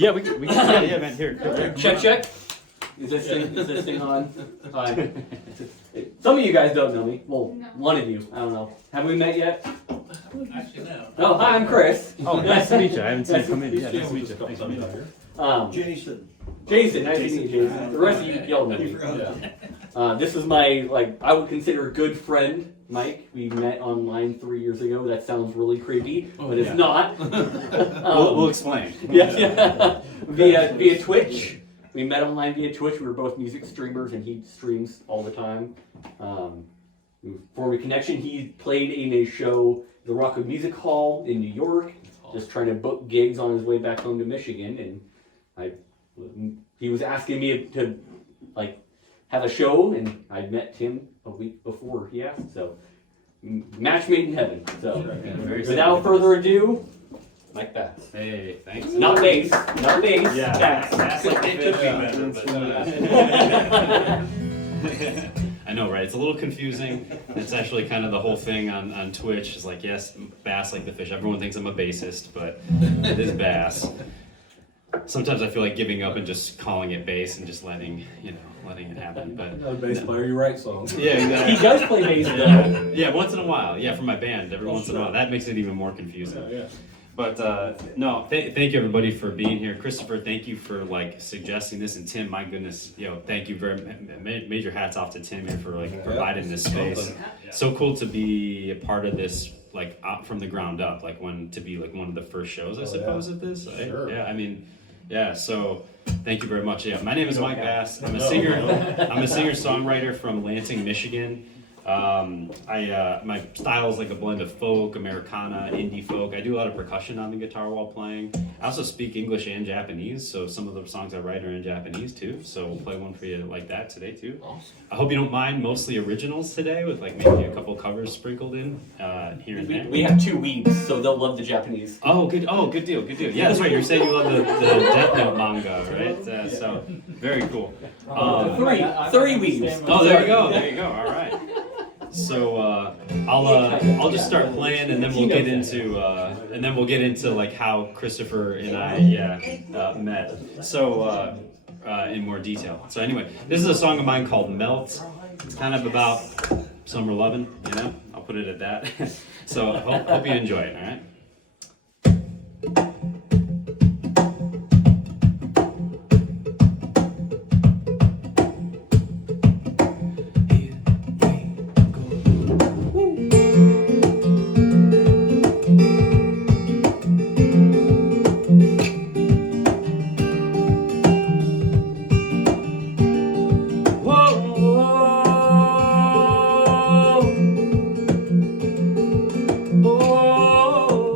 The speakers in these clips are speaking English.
Yeah, yeah, man. Here. Check. Is this thing on? Fine. Some of you guys don't know me. Well, one of you. I don't know. Have we met yet? Actually, no. Oh, hi, I'm Chris. Oh, nice to meet you. I haven't seen you come in. Yeah, nice to meet you. Thanks for being here. Jason. Nice to meet you, Jason. The rest of you, y'all know me. This is my, I would consider a good friend, Mike. We met online 3 years ago. That sounds really creepy, but it's not. We'll explain. Yeah. Via Twitch. We met online via Twitch. We were both music streamers, and he streams all the time. We formed a connection. He played in a show, the Rockwood Music Hall in New York, just trying to book gigs on his way back home to Michigan. And he was asking me to have a show, and I met him a week before he asked. So, match made in heaven. So, without further ado, Mike Bass. Hey, thanks. Not bass. Yeah. Bass. Like it could be better, but I know, right? It's a little confusing. It's actually kind of the whole thing on Twitch is like, yes, bass like the fish. Everyone thinks I'm a bassist, but it is bass. Sometimes I feel like giving up and just calling it bass and just letting it happen. But Not a bass player, you write songs. yeah, exactly. He does play bass though. Yeah, once in a while. Yeah, for my band, every once in a while. That makes it even more confusing. Yeah. But no, thank you everybody for being here. Christopher, thank you for suggesting this, and Tim, my goodness, thank you very major hats off to Tim here for providing this space. So cool to be a part of this from the ground up, to be one of the first shows I suppose at this. Right? Sure. Yeah, I mean, yeah. So thank you very much. Yeah, my name is Mike Bass. I'm a singer. I'm a singer-songwriter from Lansing, Michigan. My style is like a blend of folk, Americana, indie folk. I do a lot of percussion on the guitar while playing. I also speak English and Japanese, so some of the songs I write are in Japanese too. So we'll play one for you like that today too. Awesome. I hope you don't mind mostly originals today with maybe a couple covers sprinkled in here and there. We have 2 weeks, so they'll love the Japanese. Oh, good. Oh, good deal. Good deal. Yeah, that's right. You're saying you love the Death Note manga, right? So very cool. 3 weeks. Oh, there you go. There you go. All right. So I'll just start playing, and then we'll get into how Christopher and I met. So in more detail. So anyway, this is a song of mine called "Melt." It's kind of about summer loving, I'll put it at that. So I hope you enjoy it. All right. Oh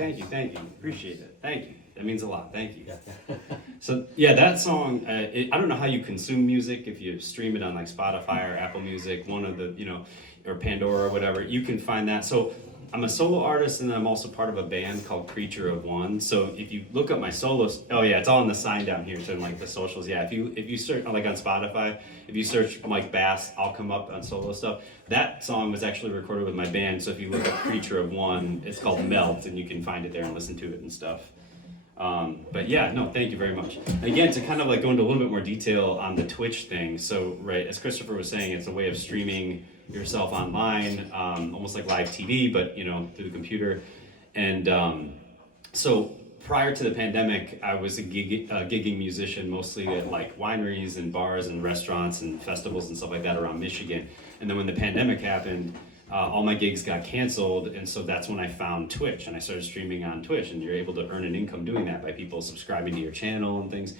thank you. Appreciate it. Thank you. That means a lot. Thank you. So yeah, that song. I don't know how you consume music. If you stream it on like Spotify or Apple Music, one of the or Pandora or whatever, you can find that. So I'm a solo artist, and then I'm also part of a band called Creature of One. So if you look up my solos, oh yeah, it's all on the sign down here. So in like the socials, yeah. If you search like on Spotify, if you search Mike Bass, I'll come up on solo stuff. That song was actually recorded with my band. So if you look up Creature of One, it's called Melt, and you can find it there and listen to it and stuff. But yeah, no, thank you very much. Again, to kind of like go into a little bit more detail on the Twitch thing. So right, as Christopher was saying, it's a way of streaming yourself online, almost like live TV, but through the computer. And so prior to the pandemic, I was a gigging musician, mostly at like wineries and bars and restaurants and festivals and stuff like that around Michigan. And then when the pandemic happened, all my gigs got canceled, and so that's when I found Twitch, and I started streaming on Twitch, and you're able to earn an income doing that by people subscribing to your channel and things.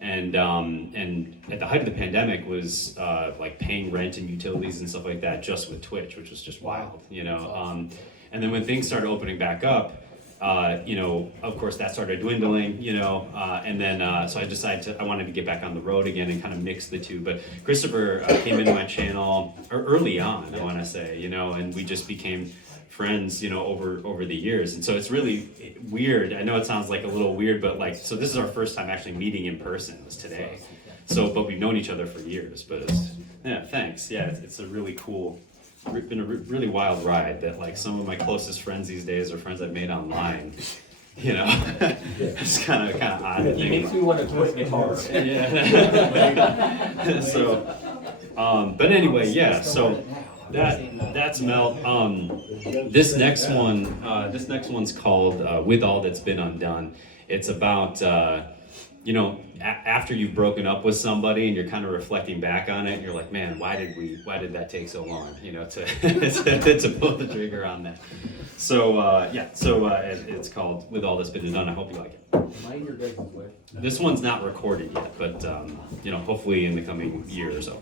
And at the height of the pandemic was like paying rent and utilities and stuff like that just with Twitch, which was just wild, Awesome. And then when things started opening back up, of course that started dwindling, and then so I decided I wanted to get back on the road again and kind of mix the two. But Christopher came into my channel early on, I want to say, and we just became friends, over the years. And so it's really weird. I know it sounds like a little weird, but so this is our first time actually meeting in person, was today. So, but we've known each other for years. But thanks. Yeah, it's a really cool. It's been a really wild ride that some of my closest friends these days are friends I've made online. It's kind of odd to He think makes about. me want to quit guitar. Yeah. So, but anyway, yeah. So that's Melt. This next one's called "With All That's Been Undone." It's about after you've broken up with somebody and you're kind of reflecting back on it, and you're like, man, why did that take so long, to pull the trigger on that. So it's called "With All That's Been Undone." I hope you like it. Mind your guys' way. This one's not recorded yet, but hopefully in the coming year or so.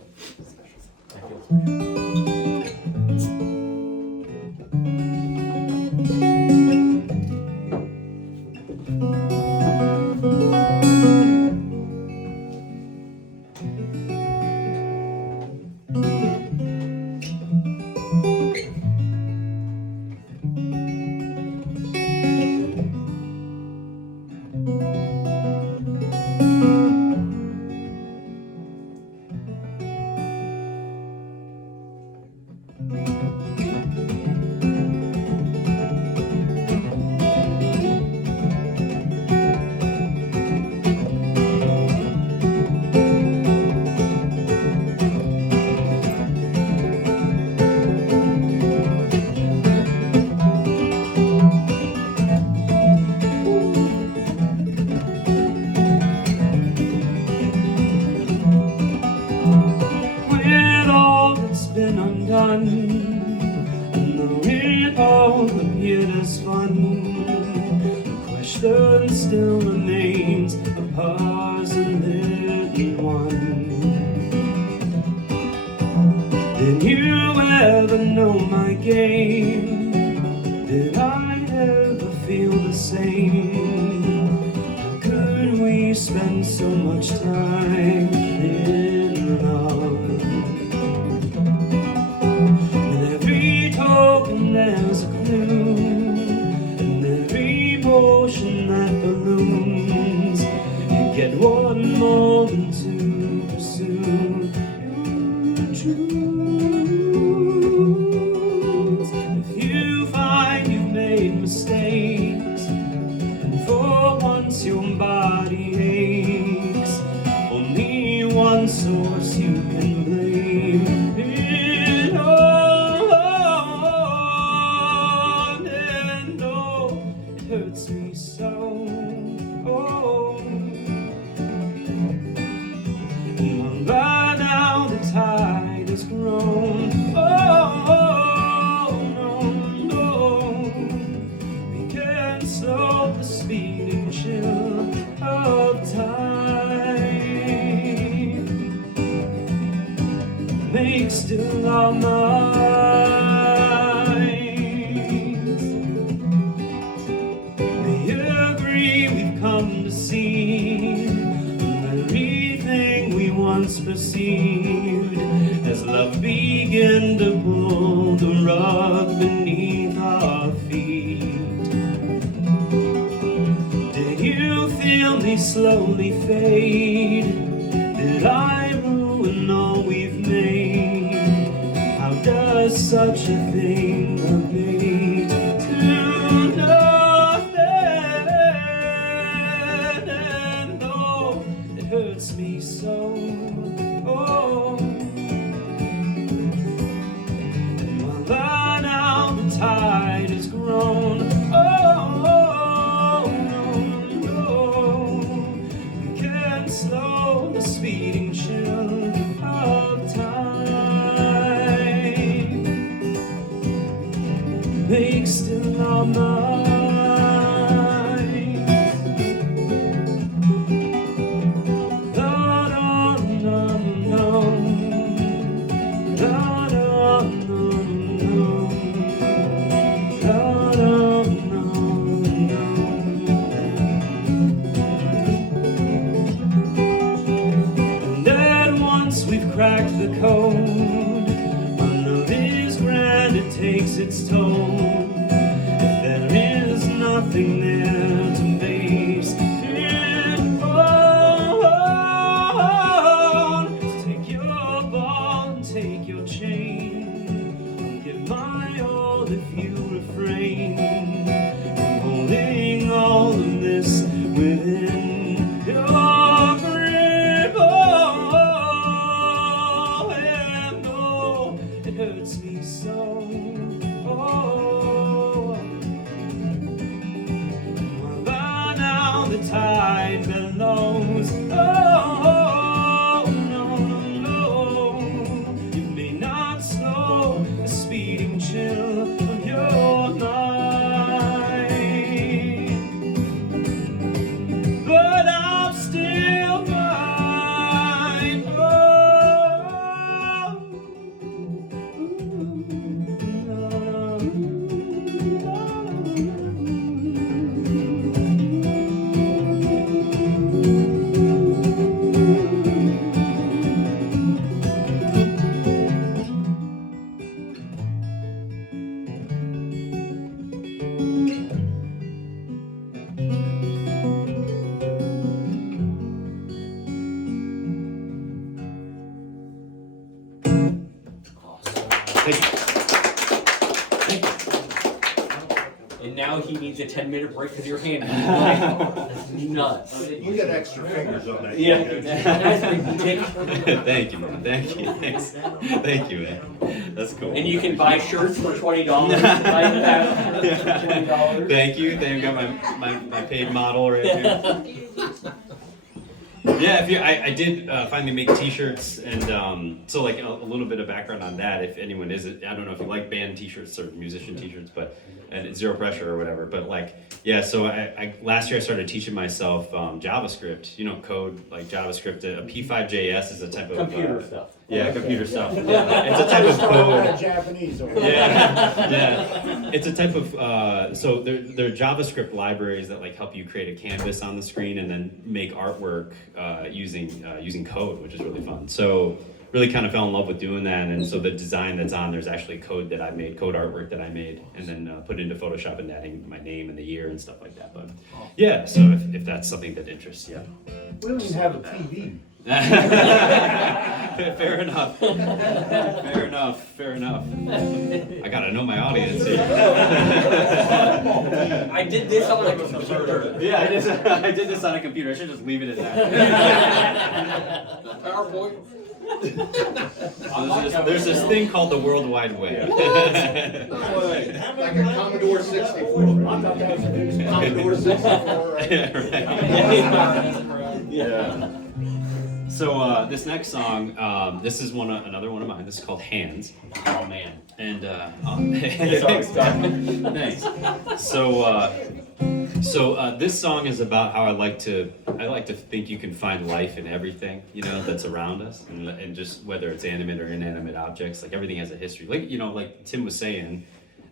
Still remains a puzzling one. Did you ever know my game? Did I ever feel the same? How could we spend so much time in love? With every token there's a clue, and every motion that balloons, you get one moment to pursue your truths. If you find you've made mistakes, and for once your body aches, only one source you can blame. It all, and oh, it hurts me so. By now the tide has grown. No, we can't slow the speeding chill of time. Make still our minds. once perceived as love began to pull the rug beneath our feet. Did you feel me slowly fade? Did I ruin all we've made? How does such a thing abate to nothing? And oh, it hurts me so. Oh, well, by now the tide has grown. Oh, no, we can't slow the speeding chill of time. Make still our minds. No, no, no, no. No, no, no, no. No, no, no, no. And then once we've cracked the code, our love is grand, it takes its toll. There is nothing there to base it on. Take your ball and take your chain. I'll give my all if you refrain from holding all of this within your grip. Oh, and oh, it hurts me so. Oh, well, by now the tide billows. Oh, no, no, no. You may not slow the speeding chill of your mind, but I'm still mine. Oh, And now he needs a 10-minute break because your hand is nuts. You got extra fingers on that. Yeah. That's ridiculous. Thank you, man. Thank you. Thanks. Thank you, man. That's cool. And you can buy shirts for $20. $20. Thank you. They've got my paid model right here. Yeah, I did finally make T-shirts, and so like a little bit of background on that. If anyone is, I don't know if you like band T-shirts or musician T-shirts, but and it's Zero Pressure or whatever. But like, yeah. So I last year I started teaching myself JavaScript. You know, code like JavaScript. A P5JS is a type of Computer stuff. Yeah, computer stuff. It's a type of code. Japanese over Yeah. It's a type of so there are JavaScript libraries that like help you create a canvas on the screen and then make artwork using code, which is really fun. So really kind of fell in love with doing that, and so the design that's on there's actually code that I made, code artwork that I made, and then put it into Photoshop and adding my name and the year and stuff like that. But yeah, so if that's something that interests you. We don't even have a TV. Fair enough. Fair enough. Fair enough. I gotta know my audience here. I did this on a computer. Yeah, I did this on a computer. I should just leave it at that. PowerPoint. There's this thing called the World Wide Web. Like a Commodore 64. Commodore 64, right? Yeah. So this next song, this is another one of mine. This is called Hands. Oh man. And thanks. So this song is about how I like to think you can find life in everything, that's around us, and just whether it's animate or inanimate objects, like everything has a history. Like Tim was saying,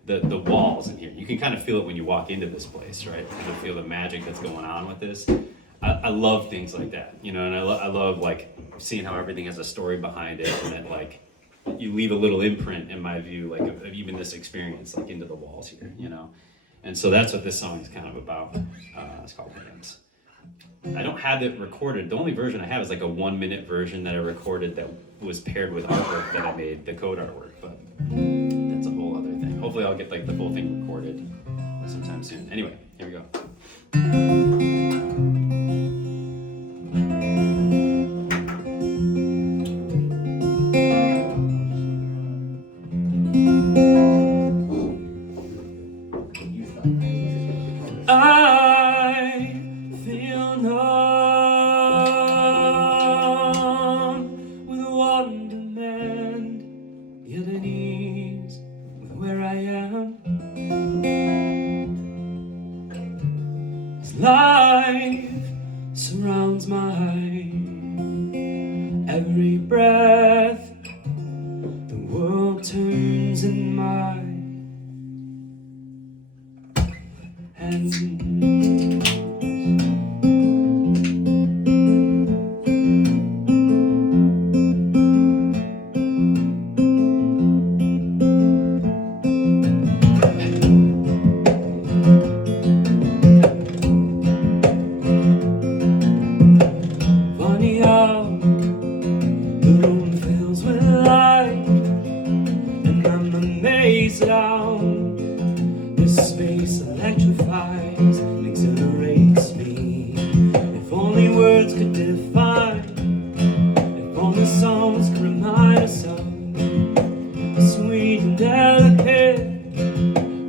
the walls in here, you can kind of feel it when you walk into this place, right? You can feel the magic that's going on with this. I love things like that, you know, and I love like seeing how everything has a story behind it, and that like you leave a little imprint in my view, like of even this experience, like into the walls here, you know. And so that's what this song is kind of about. It's called Hands. I don't have it recorded. The only version I have is like a 1-minute version that I recorded that was paired with artwork that I made, the code artwork, but that's a whole other thing. Hopefully I'll get like the full thing recorded sometime soon. Anyway, here we go. I feel numb with wonderment, yet at ease with where I am. As life surrounds my every breath, the world turns in my hands. Funny how the room fills with light, and I'm amazed at how this space electrifies and exhilarates me. If only words could define, if only songs could remind us of the sweet and delicate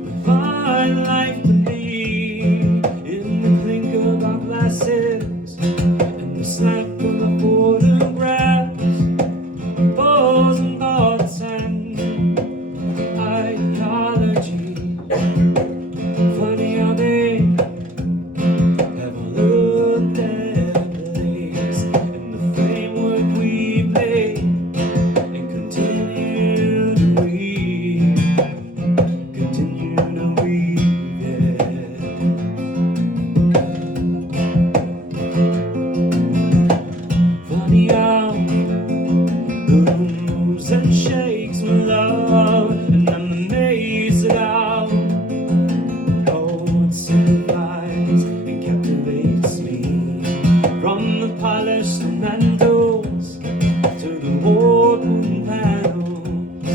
refined life to be. In the clink of our glasses and the snap of the photographs, pose and thoughts and ideology. Funny how they have looked at place and the framework we've made and continue to weave, yeah. Funny how the room moves and shakes with love, and I'm amazed at how it signifies and captivates me. From the polished mantles to the wood panels,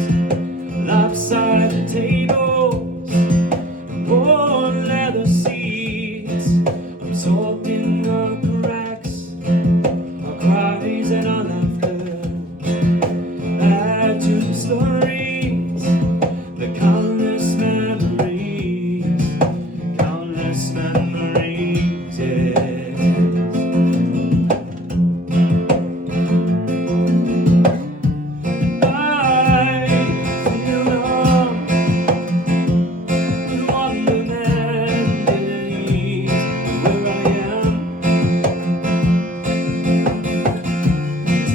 lopsided tables, and worn leather seats, absorbed in the cracks, our cries and our laughter add to the stories, the countless memories, yeah. I feel numb with wonderment and ease where I am. As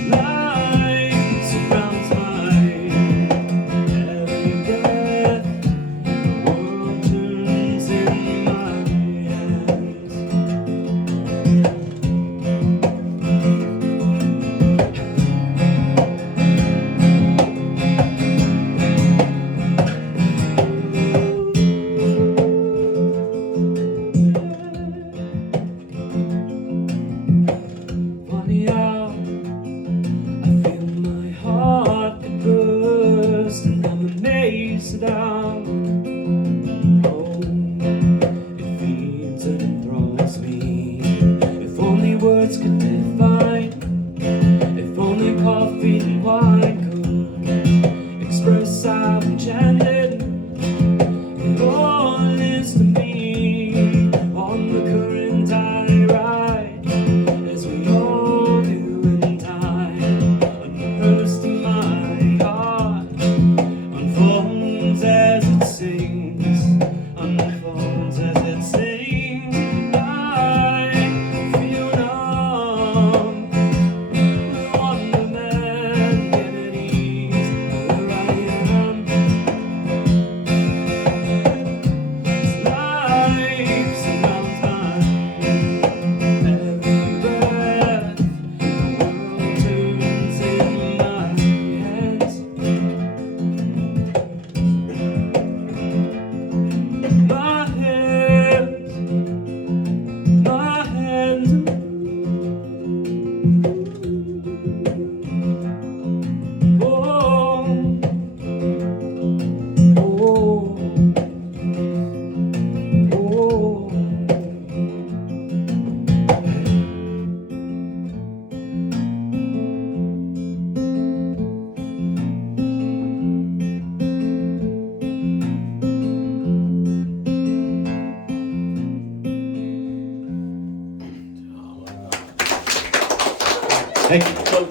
Thank you. So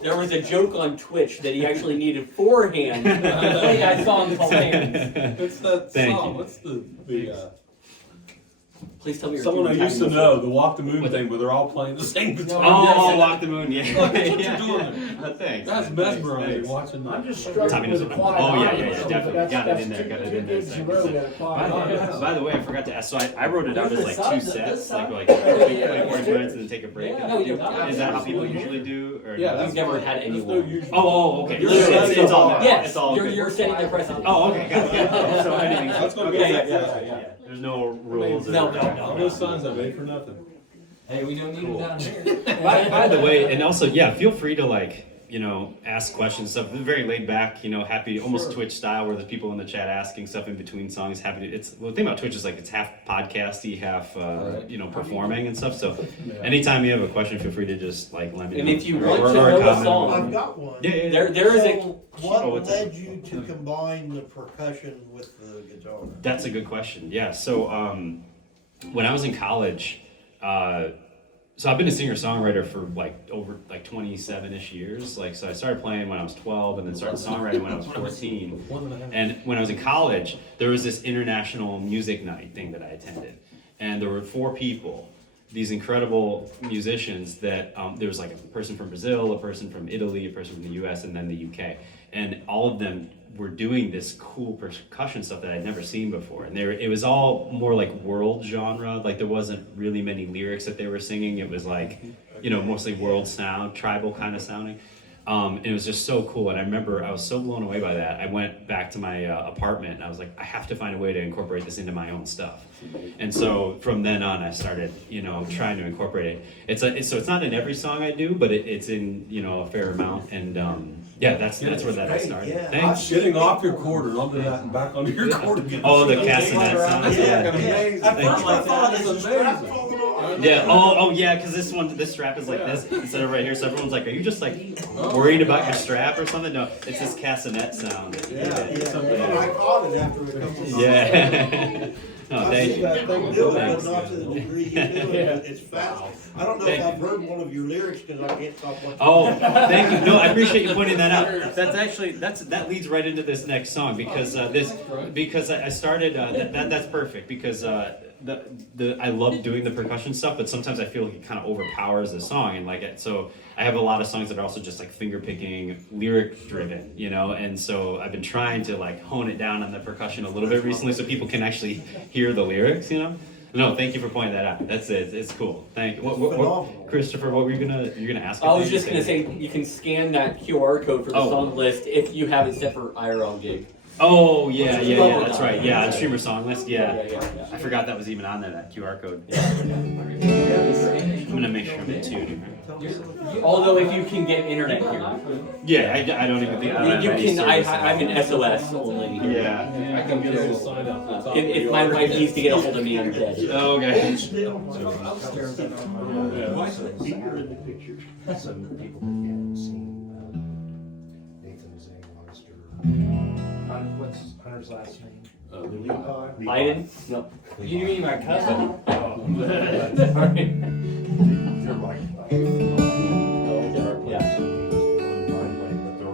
there was a joke on Twitch that he actually needed 4 hands to play that song called Hands. It's that Thank song. you. What's the Please tell me your someone I favorite used to time know, the Walk the Moon thing, where they're all playing the same guitar. Oh, Walk the Moon, yeah. Look, that's what Yeah, you're yeah. doing. Thanks. That's mesmerizing watching that. I'm just Tommy struggling with doesn't the know. quiet. Oh, yeah, audience, definitely. that's- Got it that's in there, two- got it two in there. gigs in a row that are quiet audience. By the way, I forgot to ask. So I wrote it down as like 2 sets, like 40 minutes and then take a break. No, you- Is that how people usually do? Or Yeah, no? that's We've never fine. had There's anyone. no usual. Oh, okay. You're It's all there. Yes, It's all good. you're setting the precedent. Oh, okay. Got it. So anything. That's gonna be Okay, yeah. There's no rules. or- No, All those signs I made for nothing. Hey, we don't need it down here. By the way, and also, yeah, feel free to like, ask questions and stuff. It's very laid back, happy, almost Twitch style, where there's people in the chat asking stuff in between songs. Happy to, the thing about Twitch is like it's half podcasty, half performing and stuff. So anytime you have a question, feel free to just like let me know. And if you Or- want or to a know a comment. song, I've got one. Yeah. there is a. So Oh, what what's led you to combine the percussion with the guitar? That's a good question. Yeah. So when I was in college, so I've been a singer-songwriter for over 27-ish years. So I started playing when I was 12 and then started songwriting when I was 14. And when I was in college, there was this international music night thing that I attended. And there were 4 people, these incredible musicians that there was like a person from Brazil, a person from Italy, a person from the US, and then the UK. And all of them were doing this cool percussion stuff that I'd never seen before. And it was all more like world genre. Like there wasn't really many lyrics that they were singing. It was like, mostly world sound, tribal kind of sounding. And it was just so cool. And I remember I was so blown away by that. I went back to my apartment and I was like, I have to find a way to incorporate this into my own stuff. And so from then on, I started, trying to incorporate it. So it's not in every song I do, but it's in, a fair amount. And that's where that started. Yeah. Thanks. Getting off your quarter onto that and back onto your quarter again. Oh, the castanet sound. Yeah. Amazing. At first I thought, is the That's strap amazing. falling off? Yeah. Oh, yeah. Because this strap is like this instead of right here. So everyone's like, "Are you just like worried about your strap or something?" No, it's this castanet sound. Yeah. And I caught it after a couple of Yeah. Oh, thank you. I've seen people do it, but Thanks. not to the degree you do it. It's fast. I don't know if I've heard one of your lyrics because I can't stop watching. Oh, thank you. No, I appreciate you pointing that out. That's actually that leads right into this next song because I started that's perfect because I love doing the percussion stuff, but sometimes I feel like it kind of overpowers the song and so I have a lot of songs that are also just like finger picking, lyric driven, and so I've been trying to like hone it down on the percussion a little bit recently so people can actually hear the lyrics, No, thank you for pointing that out. That's it. It's cool. Thank you. What, Christopher, what were you gonna ask? I was just gonna say you can scan that QR code for the Oh. song list if you have it set for IRL gig. Oh yeah, that's right. Yeah, on streamer song list. Yeah. Yeah. I forgot that was even on there. That QR code. Yeah. I'm gonna make sure I'm in tune. Although if you can get internet here, Yeah, I don't even think I don't you have any can. service I'm in SOS only. Yeah. I can get a little sign up. That's all. If my wife needs to get a hold of me, I'm dead. Oh, okay. You're in the picture. Some people haven't seen Nathan Zane Monster. What's Hunter's last name? Biden? No. You mean my cousin? You're like, Yeah. but they're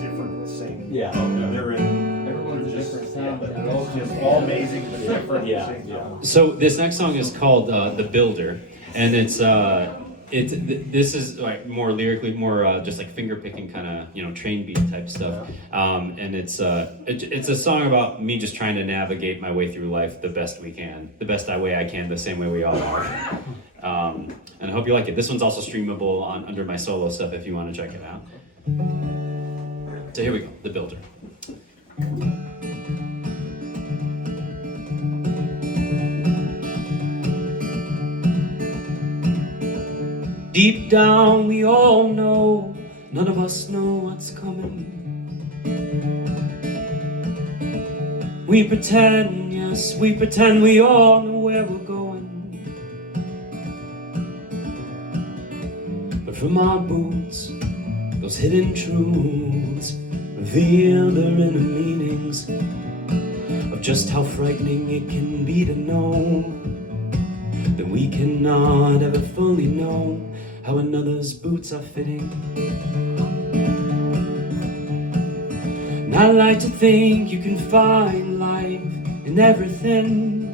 different, the same. Yeah. They're in. Everyone's Just- different sound. But they're all just all amazing, but different. Yeah, at the same yeah. time. So this next song is called "The Builder," and this is like more lyrically, more just like finger picking kind of train beat type stuff, and it's a song about me just trying to navigate my way through life the best we can, the best way I can, the same way we all are. And I hope you like it. This one's also streamable under my solo stuff if you want to check it out. So here we go, "The Builder." Deep down we all know, none of us know what's coming. We pretend, yes, we pretend we all know where we're going. But from our boots, those hidden truths reveal their inner meanings of just how frightening it can be to know that we cannot ever fully know how another's boots are fitting. And I like to think you can find life in everything.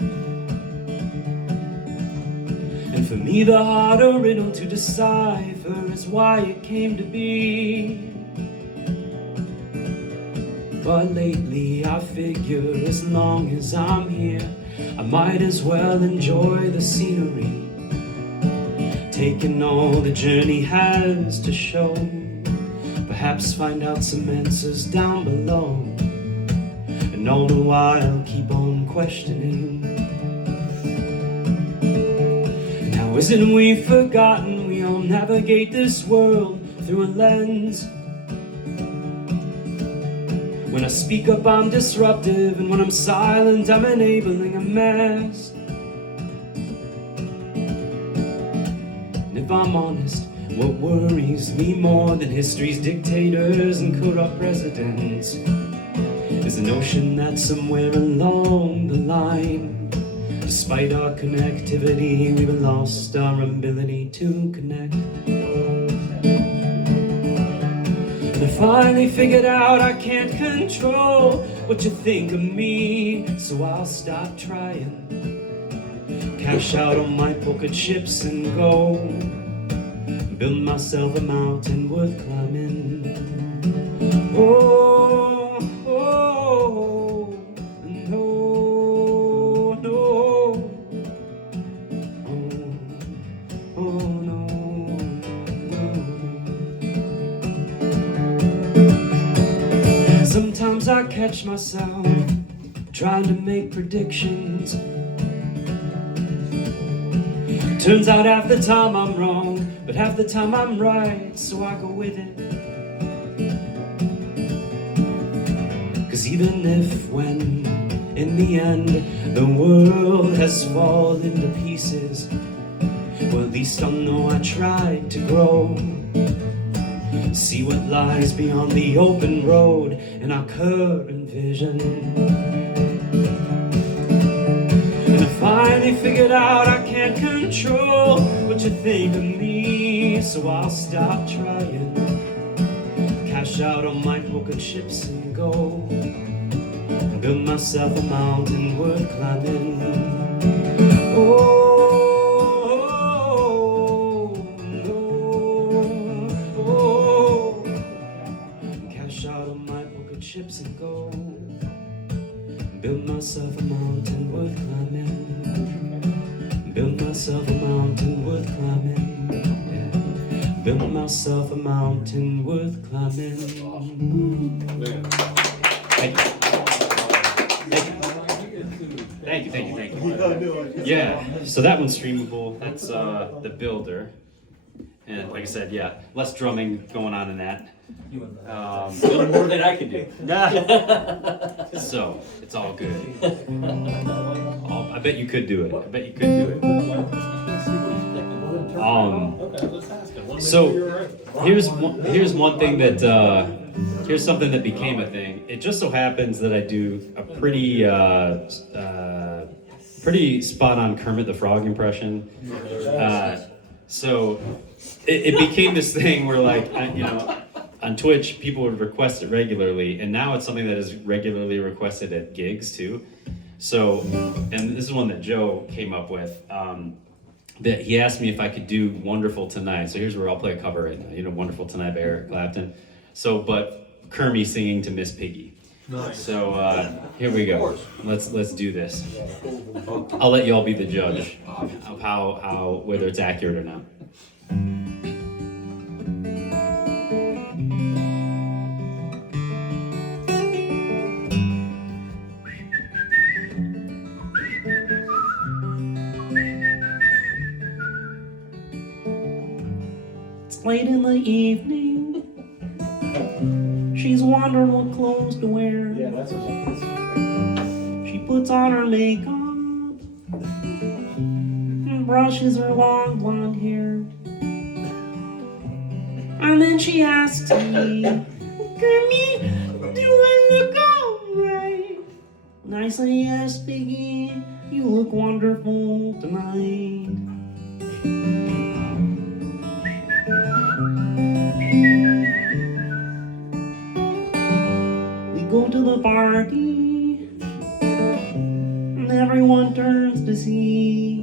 And for me the harder riddle to decipher is why it came to be. But lately I figure as long as I'm here, I might as well enjoy the scenery, taking all the journey has to show. Perhaps find out some answers down below, and all the while keep on questioning. Now isn't we forgotten we all navigate this world through a lens? When I speak up I'm disruptive, and when I'm silent I'm enabling a mess. And if I'm honest, what worries me more than history's dictators and corrupt presidents is the notion that somewhere along the line, despite our connectivity, we've lost our ability to connect. And I finally figured out I can't control what you think of me, so I'll stop trying, cash out on my poker chips and go build myself a mountain worth climbing. Oh, oh, no, no, oh, no, no. Sometimes I catch myself trying to make predictions. Turns out half the time I'm wrong, but half the time I'm right, so I go with it. 'Cause even if when, in the end, the world has fallen to pieces, well, at least I'll know I tried to grow. See what lies beyond the open road in our current vision. And I finally figured out I can't control what you think of me, so I'll stop trying, cash out on my poker chips and go build myself a mountain worth climbing. Oh, no, oh, cash out on my poker chips and go build myself a mountain worth climbing. Build myself a mountain worth climbing. Yeah. Build myself a mountain worth climbing. Man. Thank you. Thank you. Yeah, so that one's streamable. That's The Builder. And like I said, yeah, less drumming going on in that. Little more than I could do. So, it's all good. I bet you could do it. Okay, let's ask him. So, here's one thing that, here's something that became a thing. It just so happens that I do a pretty spot-on Kermit the Frog impression. So it became this thing where, like, on Twitch, people would request it regularly, and now it's something that is regularly requested at gigs too. So, and this is one that Joe came up with. That he asked me if I could do "Wonderful Tonight." So here's where I'll play a cover right now. "Wonderful Tonight" by Eric Clapton. So, but Kermie singing to Miss Piggy. Nice. So here we go. Let's do this. I'll let you all be the judge of how whether it's accurate or not. It's late in the evening. She's wondering what clothes to wear. Yeah, that's what She puts on her makeup and brushes her long blonde hair. And then she asks me, "Kermie, do I look alright?" And I say, "Yes, Piggy, you look wonderful tonight." party, and everyone turns to see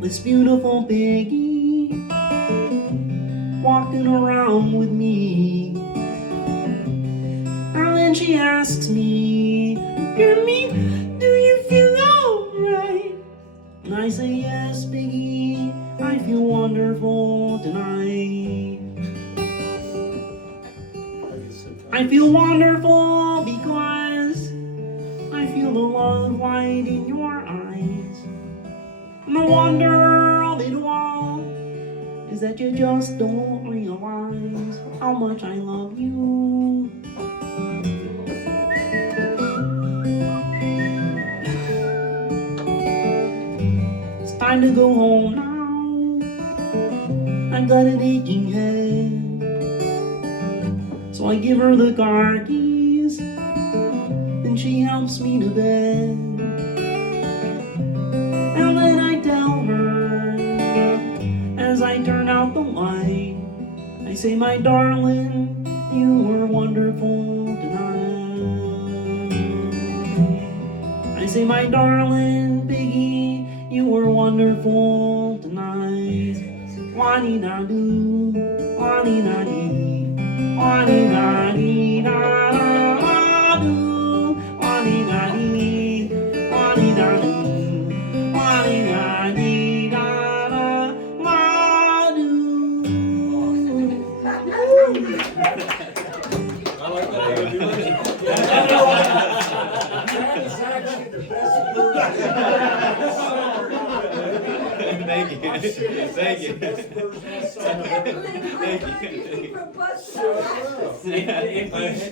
this beautiful piggy walking around with me. And then she asks me, Grammy, do you feel alright? And I say, yes, piggy, I feel wonderful tonight. I feel wonderful because I feel the love light in your eyes. And the wonder of it all is that you just don't realize how much I love you. It's time to go home now. I've got an aching head. So I give her the car keys, and she helps me to bed. And then I tell her, as I turn out the light, I say, my darling, you were wonderful tonight. I say, my darling piggy, you were wonderful tonight. Wani-na-doo, wani-na-dee. Wani-na-dee-na-na-doo, wani-na-dee, wani-na-doo, wani-na-dee-na-na-na-doo. I like that. That is actually the best Thank you. Thank you.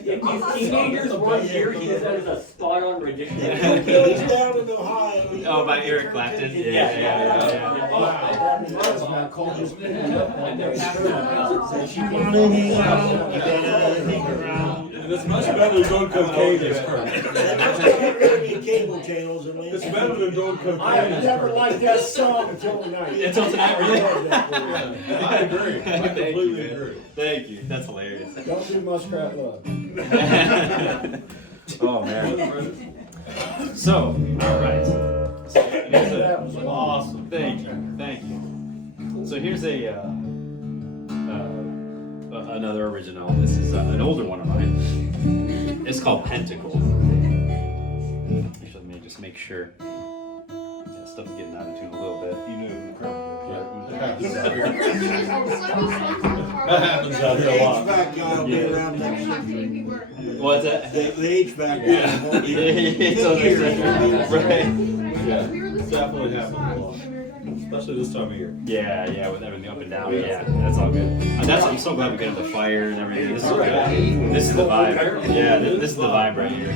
If these teenagers weren't here, he said it's a spot-on rendition. It's down in Ohio. Oh, by Eric Clapton? Yeah. Wow. That's not called just You wanna hang out, you gotta hang around. It's much better than doing cocaine this part. cable channels and It's better than doing cocaine. I never liked that song until tonight. Until tonight, really? I agree. I completely agree. Thank you. That's hilarious. Don't do Muskrat Love. Oh man. So, all right. So here's That was awesome. Thank you. So here's another original. This is an older one of mine. It's called Pentacle. Actually, let me just make sure. Yeah, stuff is getting out of tune a little bit. You knew that happens out here. That happens out here a lot. The HVAC guy will be around next year. What's that? The HVAC guy won't be So here. right. Yeah, definitely happens a lot. Especially this time of year. Yeah, with everything up and down. Yeah, that's all good. I'm so glad we got the fire and everything. This is good. This is the vibe. Yeah, this is the vibe right here.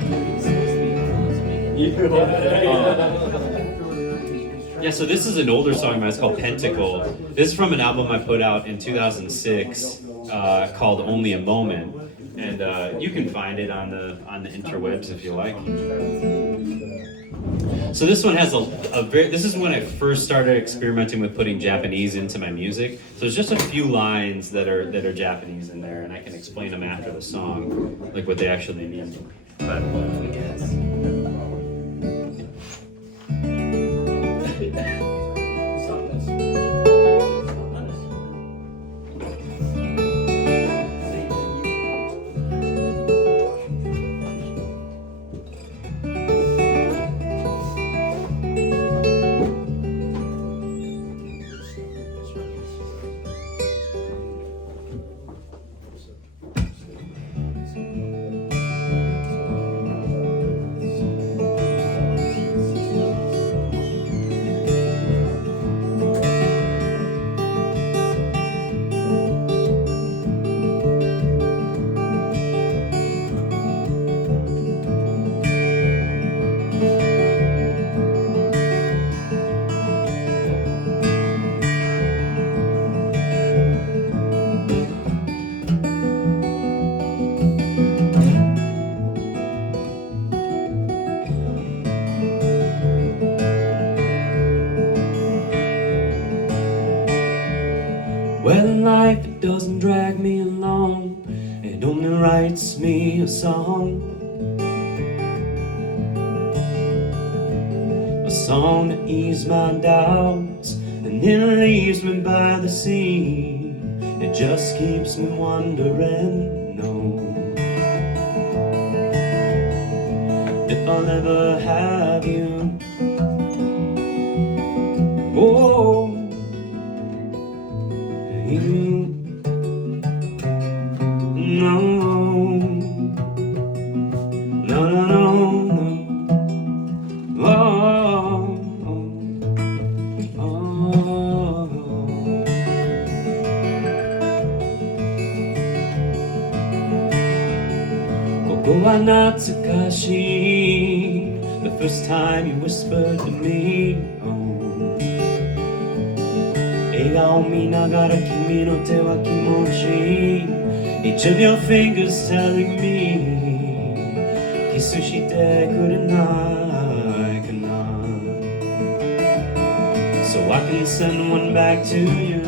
Yeah, so this is an older song of mine. It's called Pentacle. This is from an album I put out in 2006 called Only a Moment, and you can find it on the interwebs if you like. So this one has this is when I first started experimenting with putting Japanese into my music. So there's just a few lines that are Japanese in there, and I can explain them after the song, like what they actually mean. But Well, in life it doesn't drag me along, it only writes me a song. A song to ease my doubts, and it leaves me by the sea. It just keeps me wondering, no, if I'll ever have you. Oh, you. No, no, no, no, no. Oh, Koko wa Natsukashi, the first time you whispered to me. Echaを見ながら君の手は気持ちいい Each of your fingers telling me キスしてくれないかな So I can send one back to you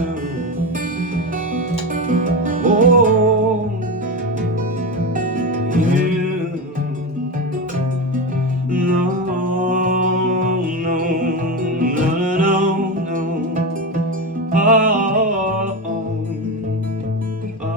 Oh, you No, no, no, no, no Oh, oh, oh,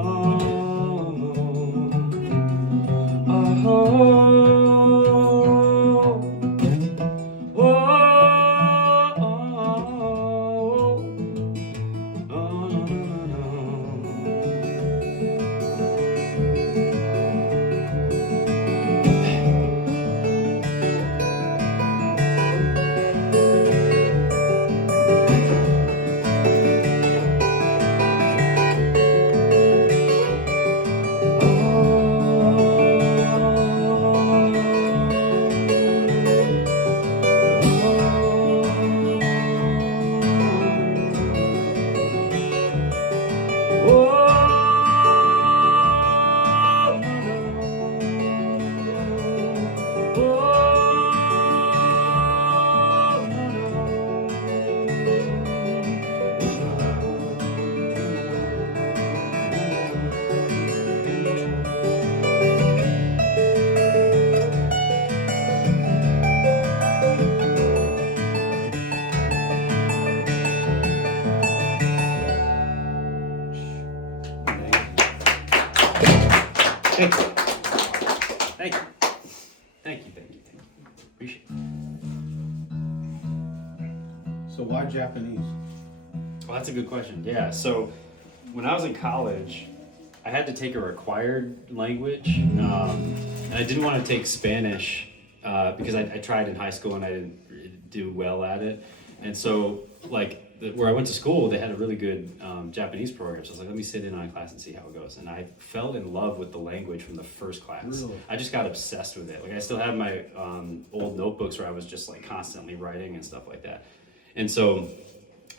Thank you. Thank you. Thank you. Appreciate it. So why Japanese? Well, that's a good question. Yeah, so when I was in college, I had to take a required language, and I didn't want to take Spanish because I tried in high school and I didn't do well at it. And so, like, where I went to school, they had a really good Japanese program. So I was like, let me sit in on a class and see how it goes. And I fell in love with the language from the first class. Really? I just got obsessed with it. Like, I still have my old notebooks where I was just like constantly writing and stuff like that. And so,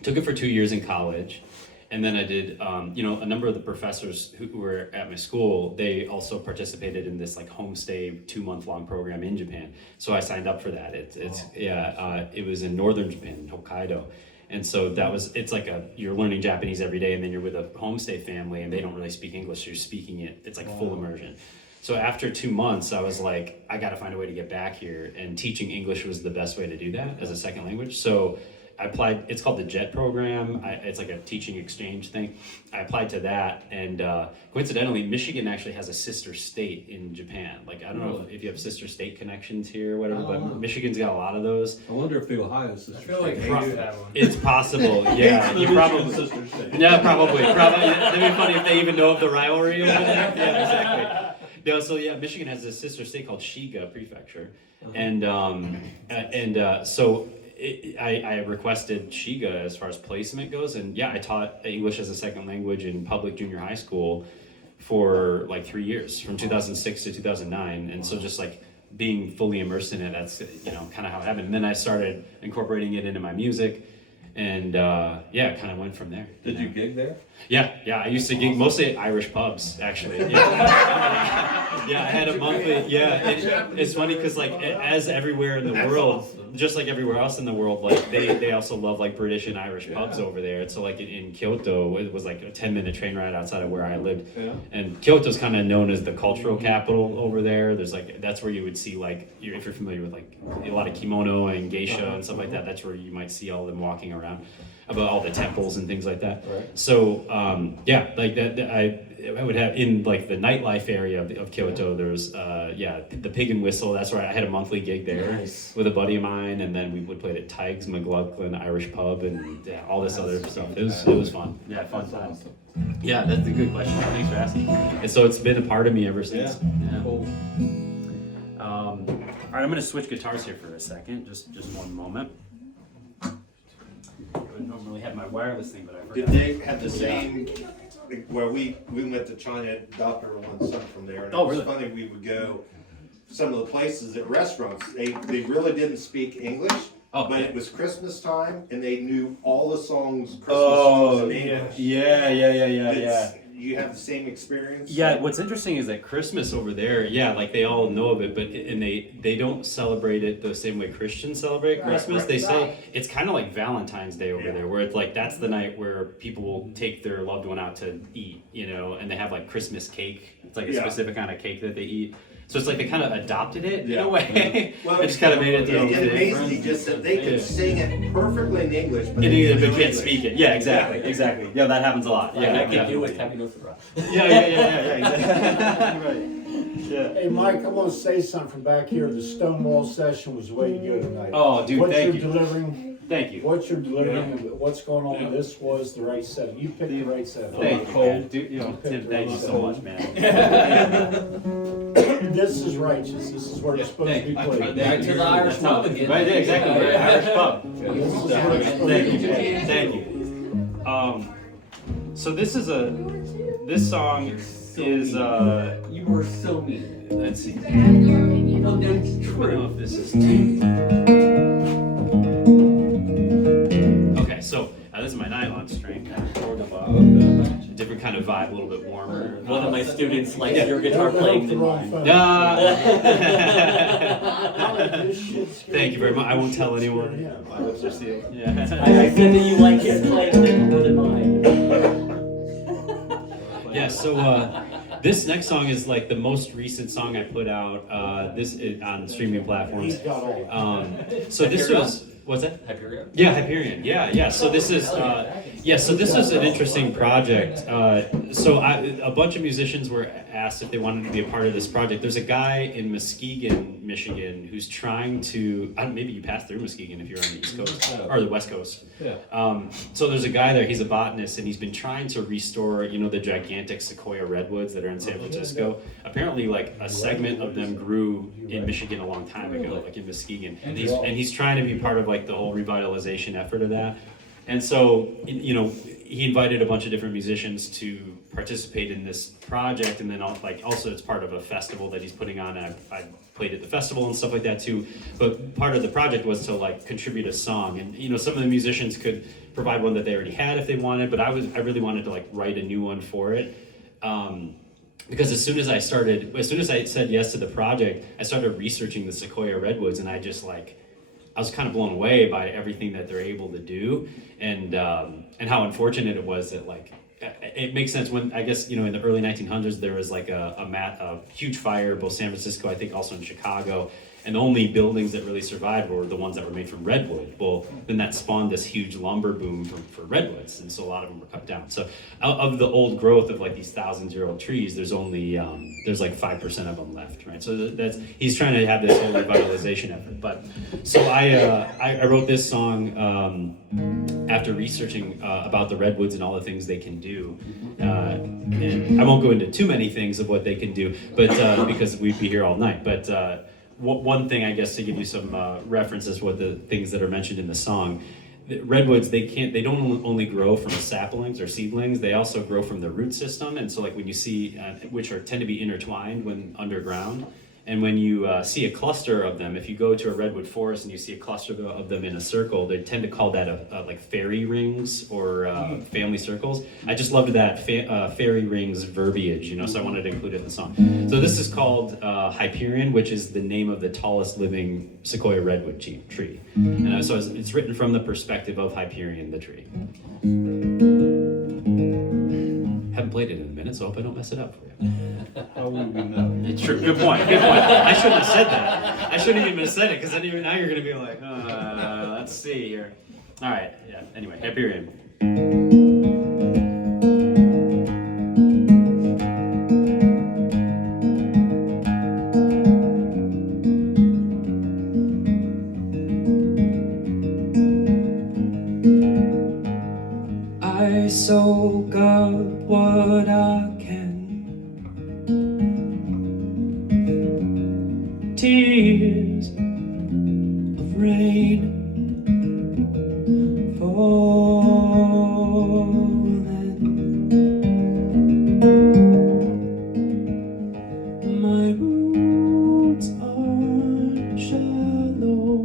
took it for 2 years in college. And then I did, a number of the professors who were at my school, they also participated in this like homestay 2-month-long program in Japan. So I signed up for that. It was in northern Japan, Hokkaido. And so it's like you're learning Japanese every day, and then you're with a homestay family, and they don't really speak English, so you're speaking it. It's like full immersion. So after 2 months, I was like, I got to find a way to get back here, and teaching English was the best way to do that as a second language. So I applied. It's called the JET program. It's like a teaching exchange thing. I applied to that, and coincidentally, Michigan actually has a sister state in Japan. Like, I don't know if you have sister state connections here or whatever, but Michigan's got a lot of those. I wonder if the Ohio sister I feel like they do have one. It's possible, yeah. You probably, yeah, probably. That'd be funny if they even know of the rivalry over there. Yeah, exactly. No, so yeah, Michigan has a sister state called Shiga Prefecture, and so. I requested Shiga as far as placement goes, and yeah, I taught English as a second language in public junior high school for like 3 years, from 2006 to 2009, and so just like being fully immersed in it, that's kind of how it happened. And then I started incorporating it into my music, and kind of went from there. Did you gig there? Yeah, I used to gig mostly at Irish pubs, actually. Yeah, I had a monthly. Yeah, it's funny because like as everywhere in the world, just like everywhere else in the world, like they also love like British and Irish pubs over there. And so like in Kyoto, it was like a 10-minute train ride outside of where I lived. Yeah. And Kyoto's kind of known as the cultural capital over there. There's like, that's where you would see like, if you're familiar with like a lot of kimono and geisha and stuff like that, that's where you might see all them walking around, about all the temples and things like that. Right. So yeah, like that I would have in like the nightlife area of Kyoto. There's the Pig and Whistle. That's where I had a monthly gig there with a buddy of mine, and then we would play at Tiggs McLaughlin Irish Pub and all this other stuff. It was fun. Yeah, fun time. Yeah, that's a good question. Thanks for asking. And so it's been a part of me ever since. Yeah. Cool. All right, I'm gonna switch guitars here for a second. Just one moment. I don't really have my wireless thing, but I Did forgot. they have the same, where we went to China, adopted one son from there, and it Oh, was really? funny, we would go some of the places at restaurants, they really didn't speak English, Oh. but it was Christmas time, and they knew all the songs, Christmas Oh, songs in English. yeah. It's- You have the same experience? Yeah, what's interesting is that Christmas over there, yeah, like they all know of it, but and they don't celebrate it the same way Christians celebrate Christmas. right. They say it's kind of like Valentine's Day over Yeah. there, where it's like that's the night where people will take their loved one out to eat, you know, and they have like Christmas cake. It's like a Yeah. specific kind of cake that they eat. So it's like they kind of adopted it in Yeah. a way. Well, It just kind of made it their own It thing. amazingly just that they could sing it perfectly in English, but It they either didn't but know can't English. speak it. Yeah, exactly. Yeah, that happens a lot. Like Yeah, I can do definitely. with Happy No Surprise. Yeah, exactly. Right. Yeah. Hey, Mike, I want to say something from back here. The Stonewall session was way good tonight. Oh, dude, what thank you're you. delivering, Thank you. what you're delivering, what's going on. This was the right setting. You picked the right setting. Thank you, man. Dude, you know, Tim, thank you so much, man. This is righteous. This is where it's supposed to be played. Back to the Irish pub again. Right, yeah, exactly. Right. Irish pub. This is where it's supposed Thank to you, be played. thank you. So this song is You were so mean. let's see. No, that's I don't know true. if this is. Okay, so this is my nylon string. A different kind of vibe, a little bit warmer. One of my students likes your guitar Don't playing hook the than wrong mine. phone. This shit's scary. Thank you very much. I won't tell anyone. Yeah. My lips are sealed. Yeah. I said that you like his playing more than mine. Yeah, so this next song is like the most recent song I put out. This is on streaming platforms. He's got all. So this was what's that? Hyperion. Yeah, Hyperion. Yeah. So this is so this is an interesting project. So a bunch of musicians were asked if they wanted to be a part of this project. There's a guy in Muskegon, Michigan, who's trying to. Maybe you passed through Muskegon if you're on the East Coast or the West Coast. Yeah. So there's a guy there. He's a botanist, and he's been trying to restore, you know, the gigantic sequoia redwoods that are in San Francisco. Apparently, like a segment of them grew in Michigan a long time ago, like in Muskegon, and he's trying to be part of like the whole revitalization effort of that. And so, you know, he invited a bunch of different musicians to participate in this project, and then also it's part of a festival that he's putting on. I played at the festival and stuff like that too. But part of the project was to like contribute a song, and you know, some of the musicians could provide one that they already had if they wanted, but I really wanted to like write a new one for it. Because as soon as I said yes to the project, I started researching the sequoia redwoods, and I was kind of blown away by everything that they're able to do, and how unfortunate it was that like it makes sense when I guess, you know, in the early 1900s there was like a huge fire, both San Francisco, I think also in Chicago, and the only buildings that really survived were the ones that were made from redwood. Well, then that spawned this huge lumber boom for redwoods, and so a lot of them were cut down. So of the old growth of like these thousands-year-old trees, there's only there's like 5% of them left, right? So that's he's trying to have this whole revitalization effort. But so I wrote this song after researching about the redwoods and all the things they can do. And I won't go into too many things of what they can do, but because we'd be here all night. But one thing, I guess, to give you some references, what the things that are mentioned in the song. The redwoods, they don't only grow from saplings or seedlings, they also grow from the root system. And so like when you see, which tend to be intertwined when underground, And when you see a cluster of them, if you go to a redwood forest and you see a cluster of them in a circle, they tend to call that like fairy rings or family circles. I just loved that fairy rings verbiage, so I wanted to include it in the song. So this is called Hyperion, which is the name of the tallest living sequoia redwood tree. And so it's written from the perspective of Hyperion, the tree. Haven't played it in a minute, so I hope I don't mess it up for you. How would we know? It's true. Good point. Good point. I shouldn't have said that. I shouldn't even have said it because then even now you're going to be like, let's see here. All right. Yeah. Anyway, Hyperion. I soak up what I can. Tears of rain falling. My roots are shallow,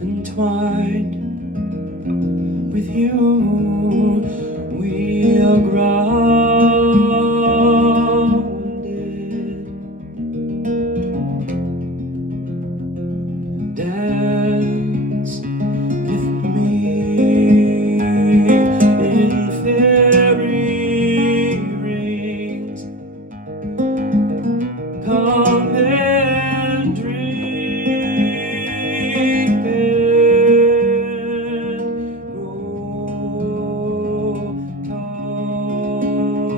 entwined with you. We are grounded. Dance with me in fairy rings. Come and drink and grow tall.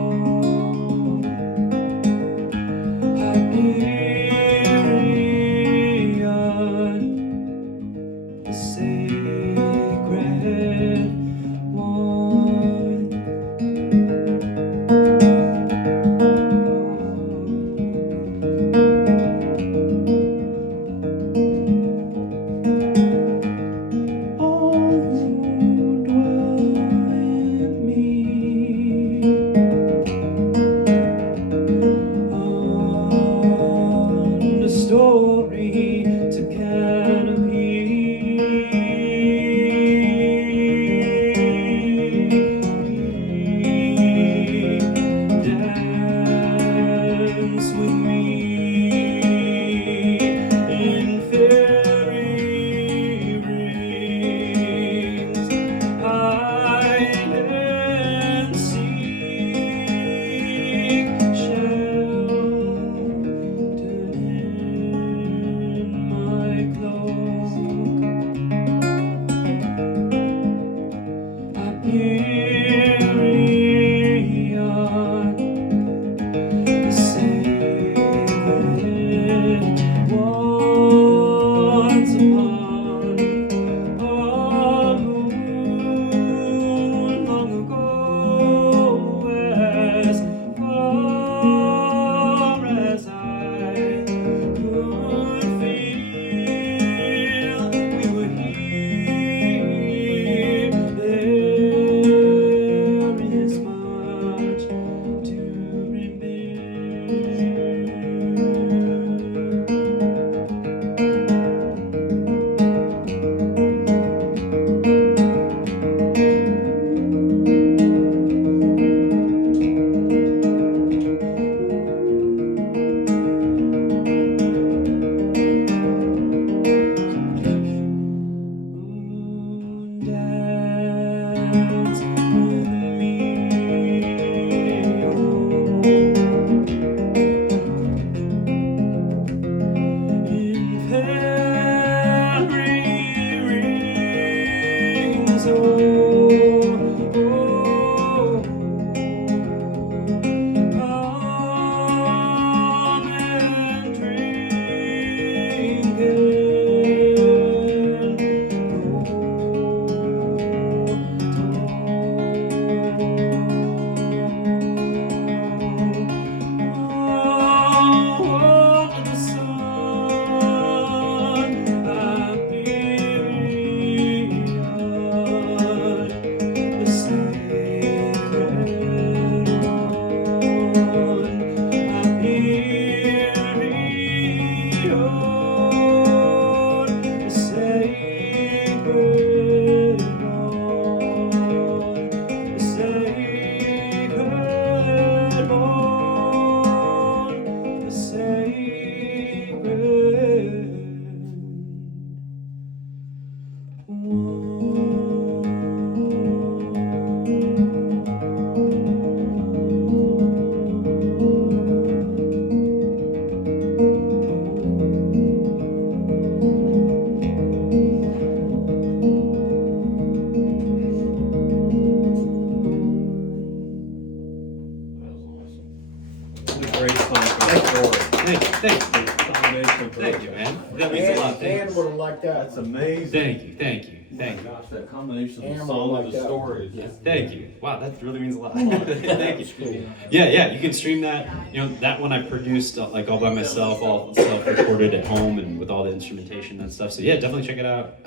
Thank you, man. That means a lot. Dan would have liked that. That's amazing. Thank you. Gosh, that combination of Amber the song like and the that. story. Yeah. Thank you. Wow, that really means a lot. Thank you. Yeah, you can stream that. You know, that one I produced like all by myself, all self-recorded at home and with all the instrumentation and stuff. So yeah, definitely check it out.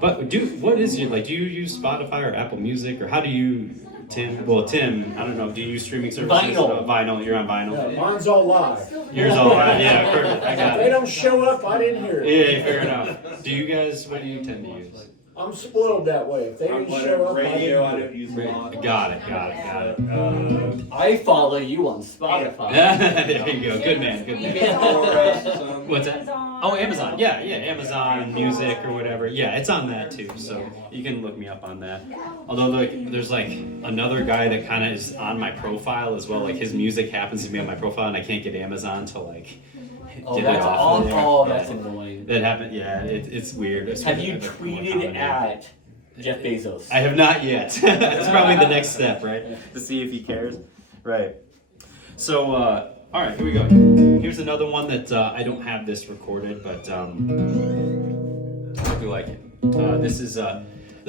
But what is your, like, do you use Spotify or Apple Music, or how do you, Tim? Well, Tim, I don't know, do you use streaming services? Vinyl. Vinyl, you're on vinyl? Yeah, mine's all live. Yours all right, yeah, perfect, I If got they it. don't show up, I didn't hear it. Yeah, fair enough. Do you guys, what do you tend to use? I'm spoiled that way. If they I'm didn't show up, radio, I I don't use a lot. Got it. I follow you on Spotify. There you go, good man. What's that? Oh, Amazon. Yeah, Amazon Music or whatever. Yeah, it's on that too. So you can look me up on that. Although there's like another guy that kind of is on my profile as well. Like his music happens to be on my profile, and I can't get Amazon to like Oh, get it that's off of there. oh, that's annoying. That happened. Yeah, it's weird. Have you tweeted at Jeff Bezos? I have not yet. That's probably the next step, right? To see if he cares. Right. So, all right, here we go. Here's another one that I don't have this recorded, but I hope you like it. This is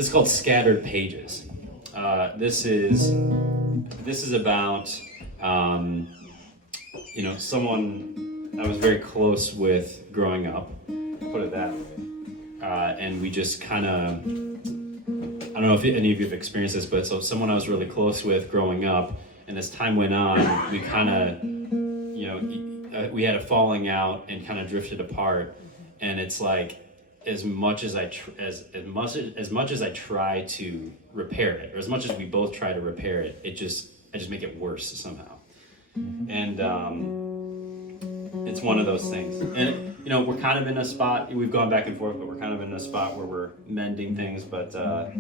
called Scattered Pages. This is about someone I was very close with growing up. Put it that way. And we just kind of, I don't know if any of you have experienced this, but so someone I was really close with growing up, and as time went on, we kind of, we had a falling out and kind of drifted apart. And it's like, as much as I try to repair it, or as much as we both try to repair it, I just make it worse somehow. And it's one of those things. And we're kind of in a spot, we've gone back and forth, but we're kind of in a spot where we're mending things. But so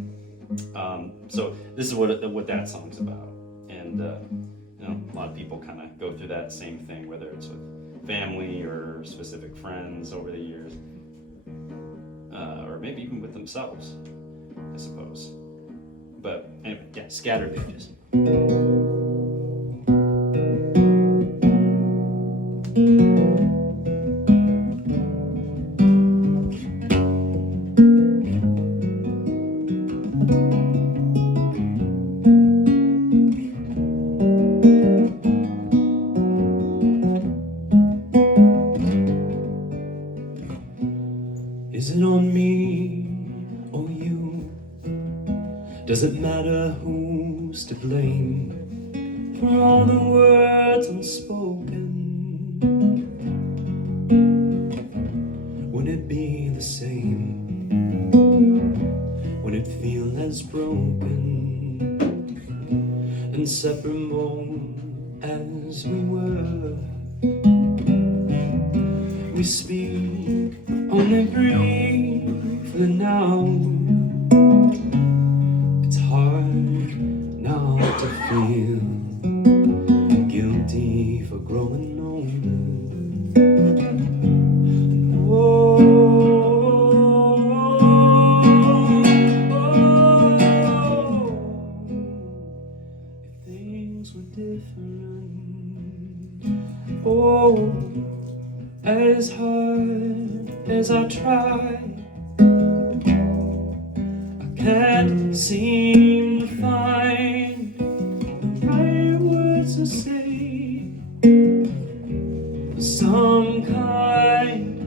this is what that song's about. And a lot of people kind of go through that same thing, whether it's with family or specific friends over the years, or maybe even with themselves, I suppose. But anyway, yeah, Scattered Pages. Is it on me or you? Does it matter who's to blame for all the words unspoken? Would it be the same? Would it feel as broken, inseparable as we were? We speak, only briefly now. It's hard now to feel guilty for growing older. And if things were different, as hard as I try, I can't seem to find the right words to say. Some kind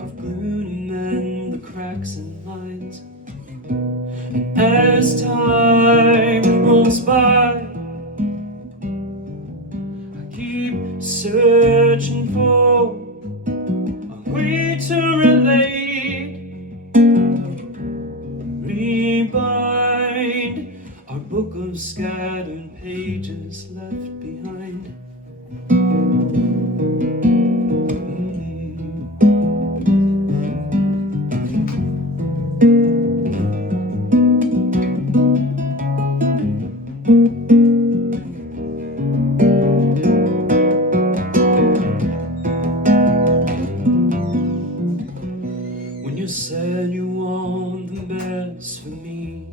of glue to mend the cracks and lines. And as time rolls by, I keep searching for way to relate, rebind our book of scattered pages left behind. Said you want the best for me,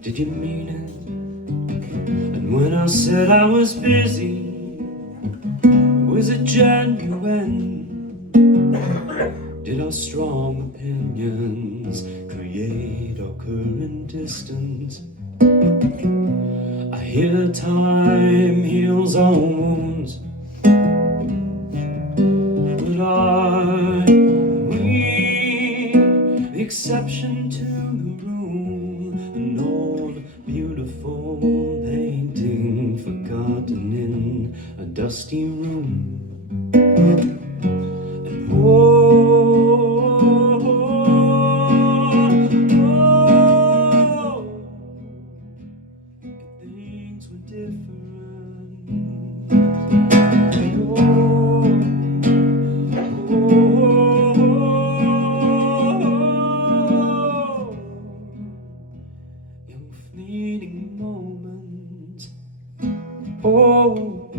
did you mean it? And when I said I was busy, Was it genuine? Did our strong opinions create our current distance? I hear time heals our wounds, but are we the exception to the rule? An old, beautiful painting forgotten in a dusty room. And if things were different, young fleeting moments. Oh,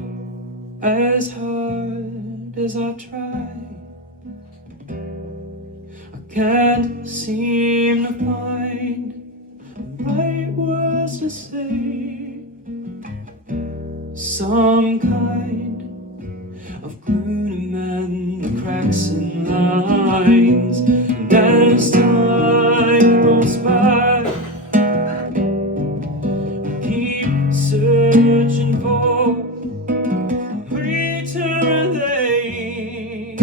as hard as I try, I can't seem to find the right words to say. Some kind of glue and the cracks in lines. And as time rolls by, I keep searching for return days.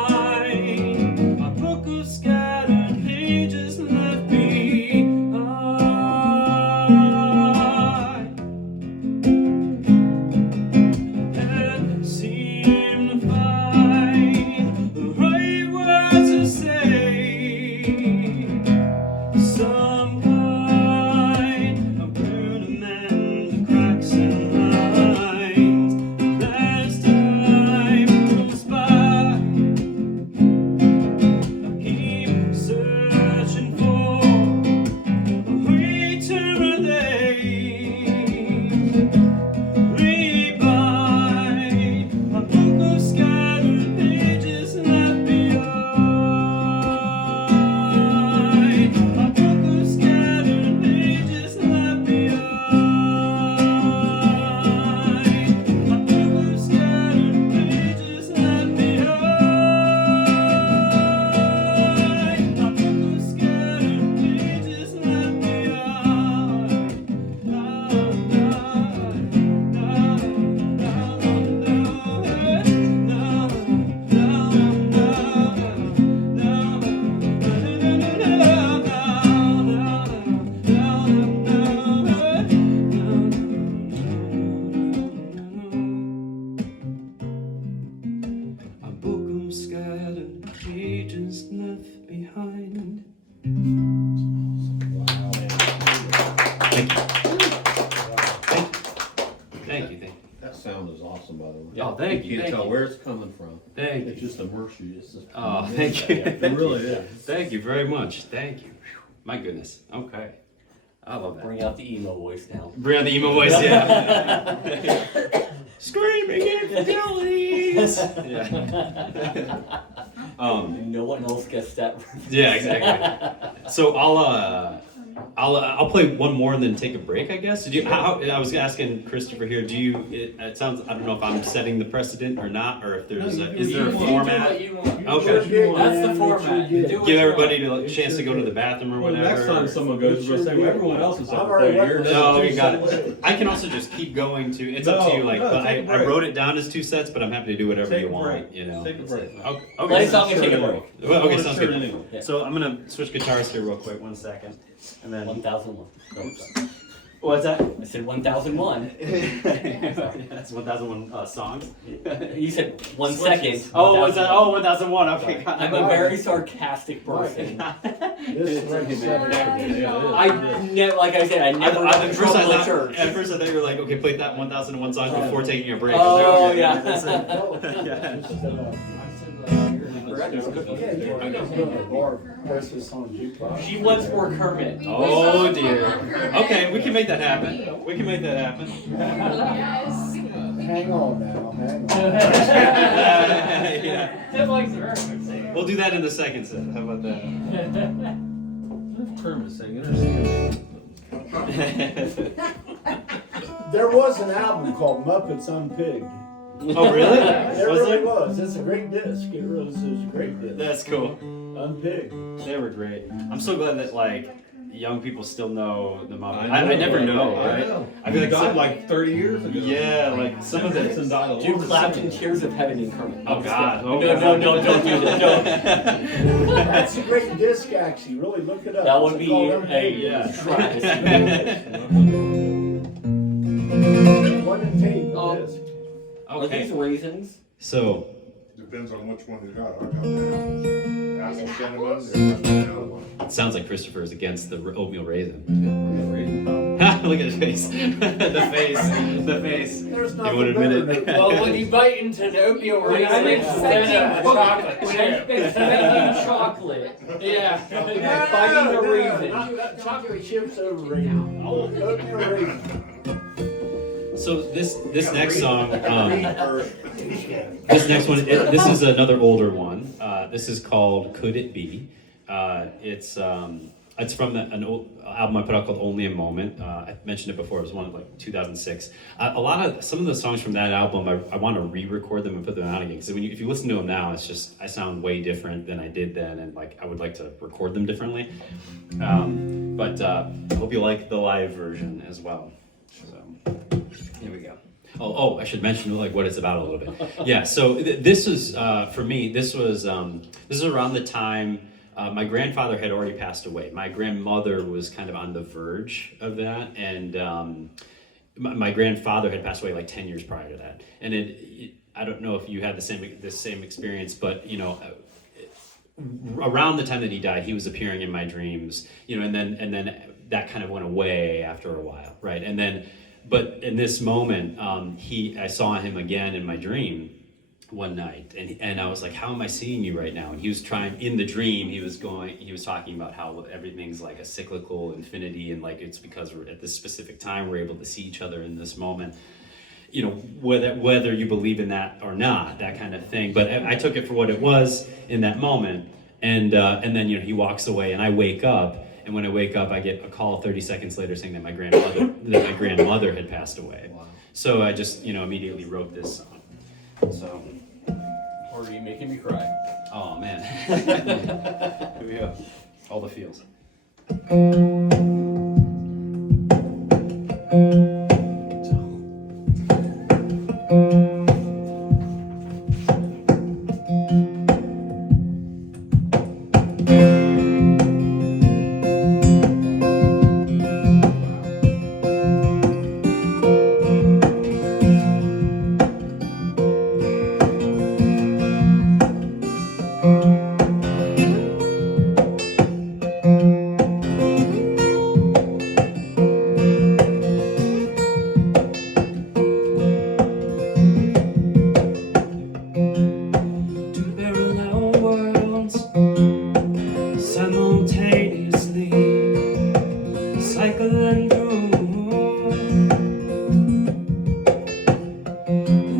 Rebind my book of scattered pages left behind, and seem to find the right words to say. Some kind of burn to mend the cracks and lines. And as time goes by, I keep searching for a return days. Rebind my book of scattered pages left behind. My book of scattered pages left behind. My book of scattered pages left behind. My book of scattered pages left behind. A book of scattered pages left behind. Thank you. Thank you. That sound is awesome, by the way. Oh, thank you, You thank can tell you. where it's coming from. Thank It you. just immerses you. It's just Oh, thank you. It really is. Thank you very much. Thank you. My goodness. Okay. I love that. Bring out the emo voice now. Bring out the emo voice, yeah. Screaming infidelities. Yeah. No one else gets that. Yeah, exactly. So I'll play one more and then take a break, I guess. Did you? I was asking Christoper here. Do you? It sounds. I don't know if I'm setting the precedent or not, or if there's is there a format? Okay. That's the format. Do what Give you everybody a chance to go to the bathroom or Well, whatever. next time someone goes, we'll say, well, everyone else is I've up already there. read You're this. No, two you got sets. it. I can also just keep going to. It's up to you. Like, No, but take a I break. wrote it down as 2 sets, but I'm happy to do whatever Take you a want. break. You know. Take a break. Okay. Play a song and Sure take a do. break. Well, okay, Sure sounds do. good. Yeah. So I'm gonna switch guitars here real quick. 1 second, and then. 1001. What's that? I said 1001. That's 1001 songs. You said 1 second. Oh, what's that? Oh, 1001. Okay. I'm a very sarcastic person. This is like Like I said, I never got in trouble at church. At first I thought you were like, okay, play that 1001 song before taking a break. Oh, Okay, yeah. that's it. She wants more Kermit. Oh dear. Okay, we can make that happen. We can make that happen. Hang on now, hang on. Yeah. We'll do that in the second set. How about that? Kermit singing or singing. There was an album called Muppets Unpigged. Oh, really? There Was really there? was. It's a great disc. It was a great disc. That's cool. Unpigged. They were great. I'm so glad that like young people still know the Muppets. I know. never know, I right? know. I feel like died some, like 30 years ago. yeah, like some of Nixon the. died a Dude long clapped time in ago. Tears of Heaven incarnate. Oh God! Oh, No, God. don't do that. Don't. That's a great disc, actually. Really look it up. That would It's be called a Yeah. travesty. One and tape, Oh. the disc. Are these Okay. raisins? So Depends on which one you got. I got the apple it cinnamon. apples? it sounds like Christopher is against the oatmeal raisin. Look at his face. The face. There's He nothing won't admit better it. than Well, when you bite into an oatmeal When I'm raisin instead of a chocolate When I'm chip. expecting chocolate. Yeah. Biting a raisin. Not chocolate chips overrated. Oatmeal raisin. So this next song, Read first. this next one, this is another older one. This is called "Could It Be." It's from an old album I put out called "Only a Moment." I mentioned it before. It was one of like 2006. Some of the songs from that album, I want to re-record them and put them out again. Because if you listen to them now, it's just I sound way different than I did then, and like I would like to record them differently. But I hope you like the live version as well. So here we go. Oh, I should mention like what it's about a little bit. Yeah. So this is for me. This is around the time. My grandfather had already passed away. My grandmother was kind of on the verge of that, and my grandfather had passed away like 10 years prior to that. And I don't know if you had the same experience, but you know, around the time that he died, he was appearing in my dreams. You know, and then that kind of went away after a while, right? And then, but in this moment, I saw him again in my dream one night, and I was like, how am I seeing you right now? And he was trying, in the dream, he was talking about how everything's like a cyclical infinity, and like it's because we're at this specific time we're able to see each other in this moment, you know, whether you believe in that or not, that kind of thing. But I took it for what it was in that moment, and then, you know, he walks away, and I wake up, and when I wake up, I get a call 30 seconds later saying that my grandmother had passed away. Wow. So I just, you know, immediately wrote this song. So, Or are you making me cry? oh man. Here we go. All the feels. Two parallel worlds simultaneously cycling through.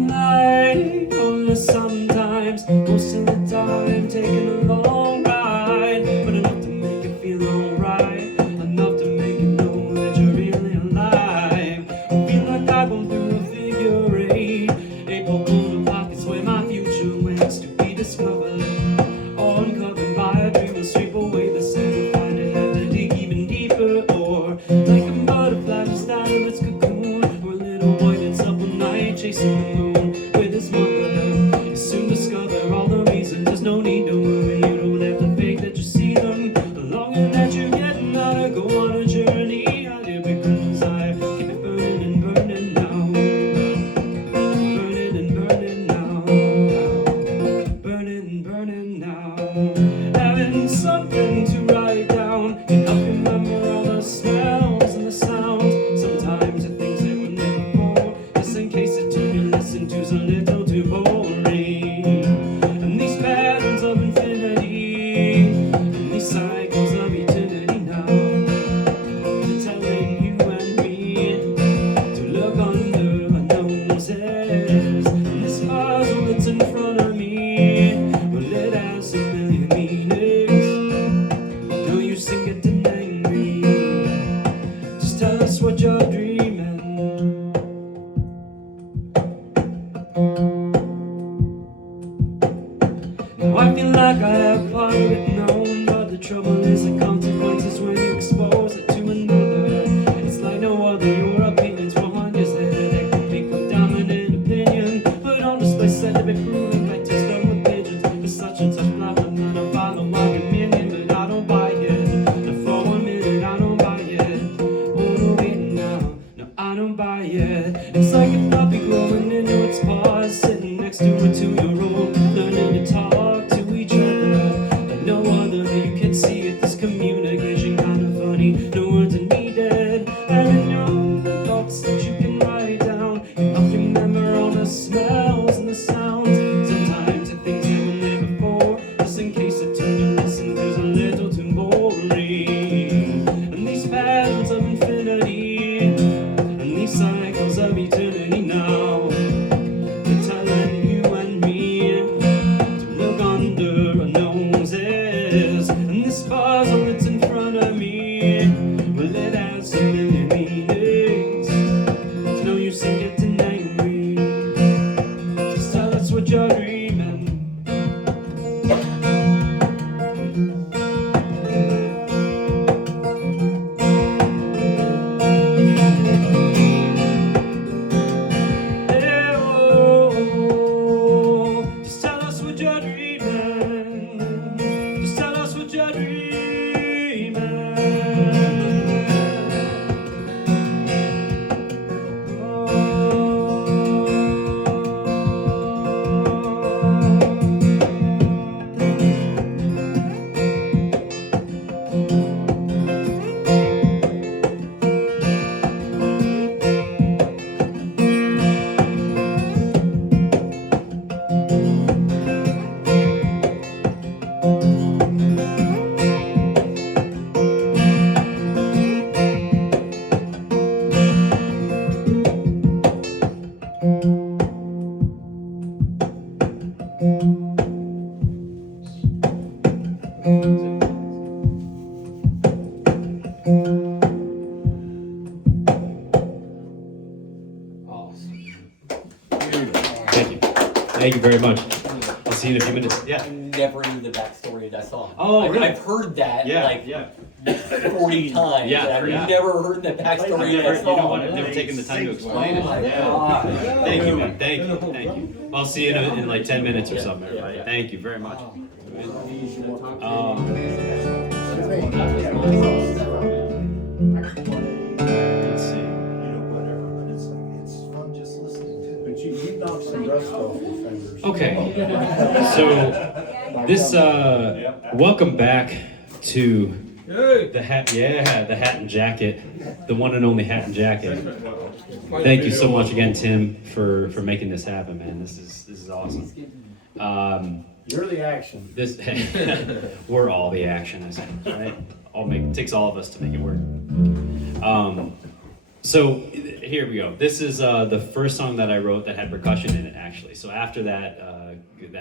Like only sometimes, most of the time, taking a long ride, but enough to make you feel alright, enough to make you know that you're really alive. I feel like I go through a figure eight, a balloon of pockets where my future waits to be discovered. All uncovered by a dream will sweep away the sea. Find it, have to dig even deeper, or like a words are needed, and in your thoughts that you can write down. You must remember all the smells and the sounds. Sometimes the things that were there before, just in case the tune you listen to's a little too boring. And these patterns of infinity, and these cycles of eternity now, they're telling you and me to look under our noses. And this puzzle that's in front of me, well, it has a million meanings. It's no use in getting angry. Just tell us what you're dreaming. Hey, oh, just tell us what you're dreaming. Just tell us what you're dreaming. Thank you. Thank you very much. I'll see you in a few minutes. Yeah. I never knew the backstory of that song. Oh, Like, really? I've heard that Yeah, like yeah. 40 times. Yeah, I've yeah. never heard the backstory I've of never, that you know song. what? I've never taken the time to explain it. Oh my Yeah. God. Thank you, man. Thank you. Thank you. I'll see you in like 10 minutes or Yeah, something, everybody. yeah. Thank you very much. Let's see. It's fun just listening to it. But you knocked some rust off your fingers. Okay. So this welcome back to the hat. Yeah, the hat and jacket, the one and only hat and jacket. Thank you so much again, Tim, for making this happen, man. This is awesome. You're the action. This we're all the action, I say, right? It takes all of us to make it work. So here we go. This is the first song that I wrote that had percussion in it, actually. So after that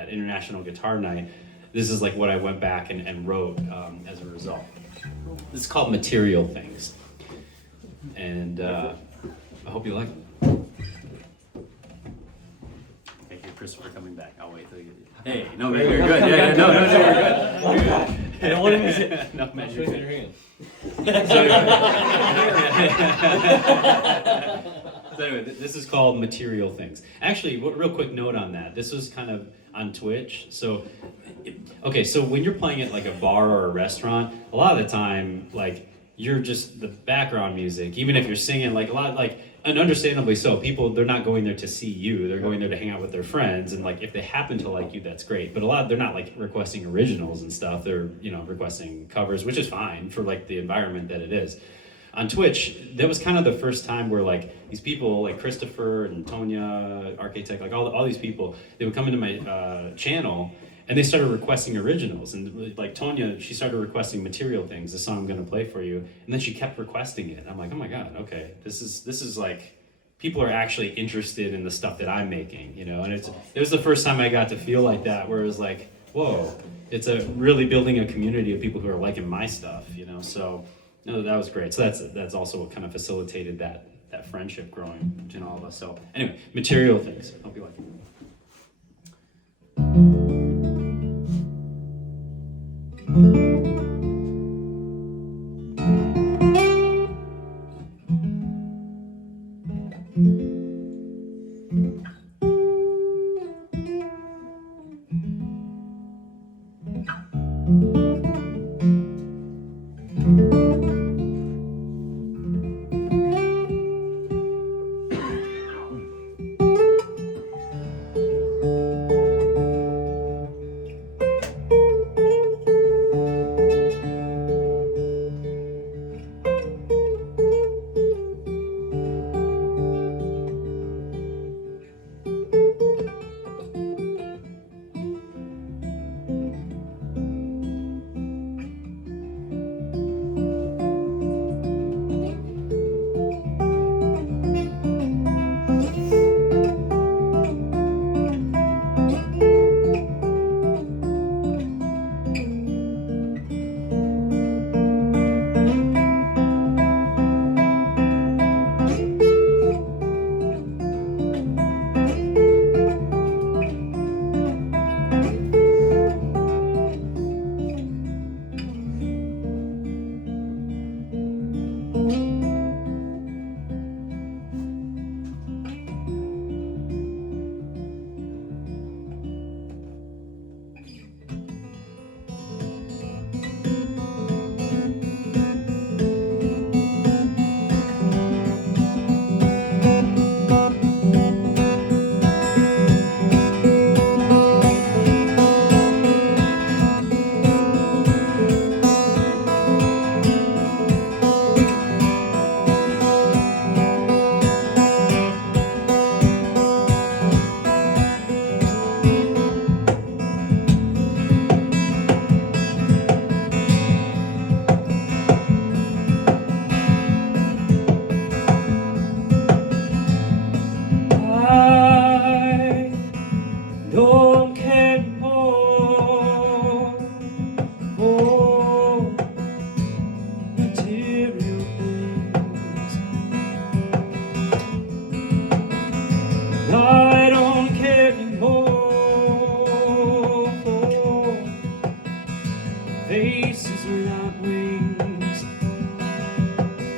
international guitar night, this is like what I went back and wrote as a result. This is called Material Things, and I hope you like it. Thank you, Chris, for coming back. I'll wait till you get. Hey, no, man, you're good. Yeah, no, you're good. I don't want to miss it. No, man, you're good. So anyway, this is called Material Things. Actually, real quick note on that. This was kind of on Twitch. So, okay, so when you're playing at like a bar or a restaurant, a lot of the time, like, you're just the background music. Even if you're singing, like, a lot, like, and understandably so, people, they're not going there to see you. They're going there to hang out with their friends. And, like, if they happen to like you, that's great. But they're not, like, requesting originals and stuff. They're, requesting covers, which is fine for, like, the environment that it is. On Twitch, that was kind of the first time where, like, these people, like Christoper and Tonya, Architect, like, all these people, they would come into my channel, and they started requesting originals. And, like, Tonya, she started requesting Material Things, the song I'm going to play for you. And then she kept requesting it. I'm like, oh my God, okay. This is like, people are actually interested in the stuff that I'm making, And it was the first time I got to feel like that, where it was like, whoa, it's really building a community of people who are liking my stuff, So, no, that was great. So that's also what kind of facilitated that friendship growing between all of us. So anyway, Material Things. Hope you like it.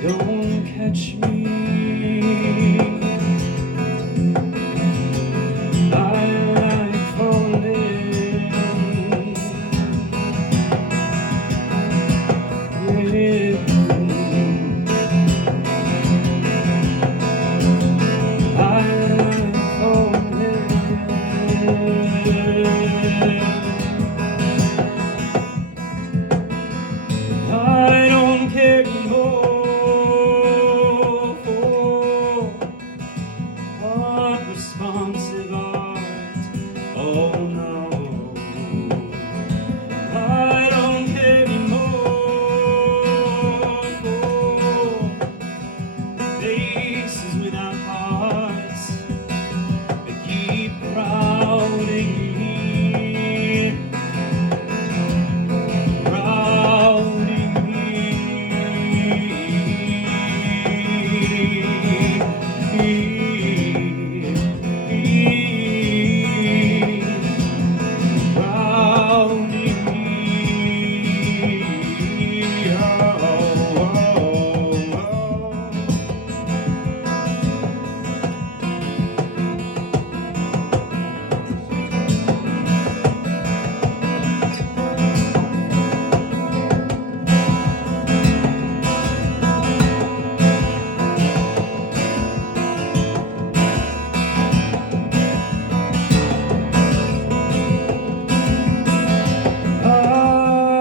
don't catch me. I like falling with you. I like falling. I don't care anymore for unresponsive art. Oh no, I don't care anymore for faces without hearts that keep crowding me.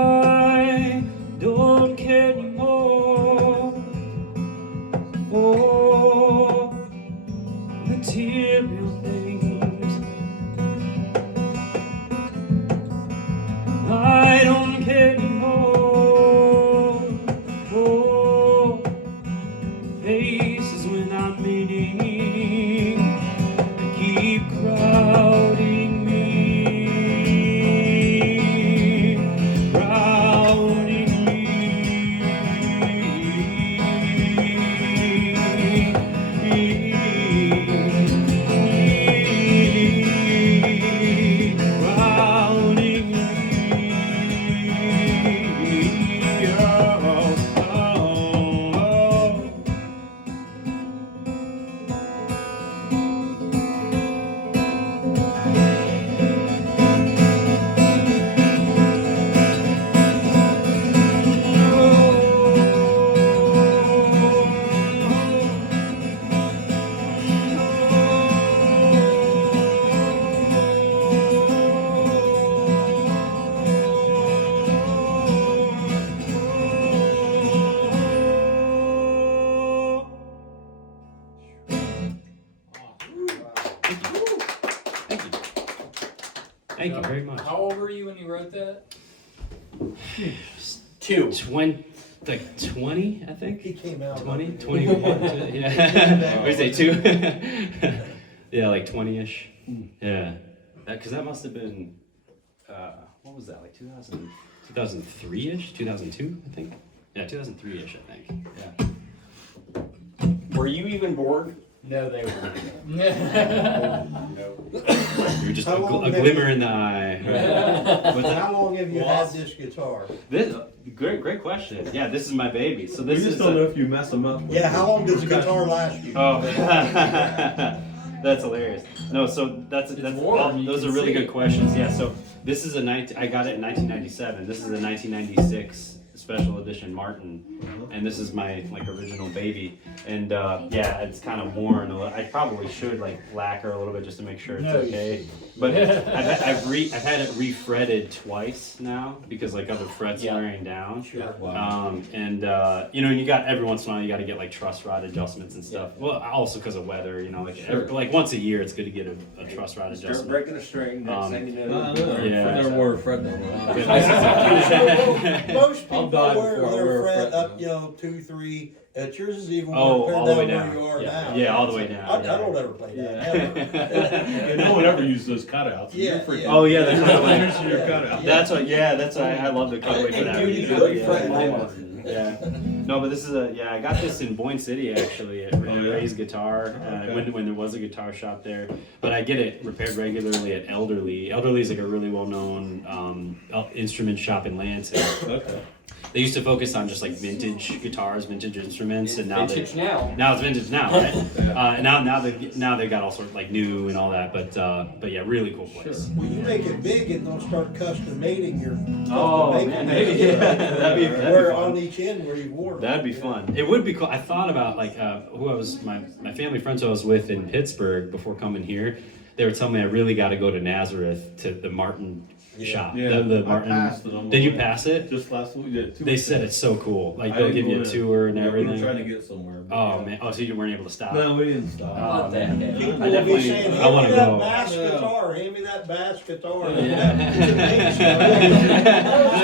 I don't care anymore for material things. I don't care anymore for faces without meaning that keep crowding me. Thank you very much. How old were you when you wrote that? 2. 20, like 20, I think. He came out. 20, 21, yeah. What do you say, 2? Yeah, like 20-ish. Yeah. Because that must have been, what was that, like 2003-ish? 2002, I think? Yeah, 2003-ish, I think. Yeah. Were you even born? No, they were. You were just a, How long a have glimmer in the eye. What's that? How long have you had this guitar? This, great question. Yeah, this is my baby. So We this just is don't know if you mess them up. Yeah, how long does a guitar last you? Oh, that's hilarious. No, so those are really good questions. Yeah, so this is I got it in 1997. This is a 1996 special edition Martin, and this is my like original baby. And yeah, it's kind of worn. I probably should like lacquer a little bit just to make sure it's okay. But I've had it refretted twice now because like other frets wearing down. Sure. And you know, you got every once in a while you got to get like truss rod adjustments and stuff. Well, also because of weather, you know, like once a year it's good to get a truss rod Start adjustment. breaking a string, next thing you know. Yeah. They're more Fred than Most people die wear before I their wear a fret fret up, you know, 2, 3. Yours is even Oh, more all turned the way down down. where you are now. Yeah, all the way down. I don't ever play that. Ever. No one ever used those cutouts. Yeah, You're freaking- yeah. Oh yeah, they're kind of Here's like. your cutout. That's what. Yeah, that's why I love the cutaway for that Dude, reason. you could Yeah. fret mine. Yeah. No, but this is I got this in Boyne City actually at Ray's Guitar when there was a guitar shop there. But I get it repaired regularly at Elderly. Elderly is like a really well-known instrument shop in Lansing. Okay. they used to focus on just like vintage guitars, vintage instruments, and now Vintage now. now it's vintage now, right? And now they got all sorts of like new and all that, but yeah, really cool place. Well, you make it big and they'll start custom mating your. Oh, custom man, making maybe, it. yeah. That'd be Where fun. on each end where you wore. That'd be fun. It would be cool. I thought about like who I was, my family friends who I was with in Pittsburgh before coming here. They were telling me I really got to go to Nazareth to the Martin shop. Yeah, The I Martin. passed it on my Did you way. pass it? Just last week, yeah, 2 They weeks said ago. it's so cool. Like I they'll didn't give go you a in. tour and Yeah, everything. We were trying to get somewhere. but Oh yeah. man. Oh, so you weren't able to stop. No, we didn't stop. Oh, man. People I will be definitely- saying, I hand wanna me that go. bass Yeah. guitar, hand me that bass guitar. I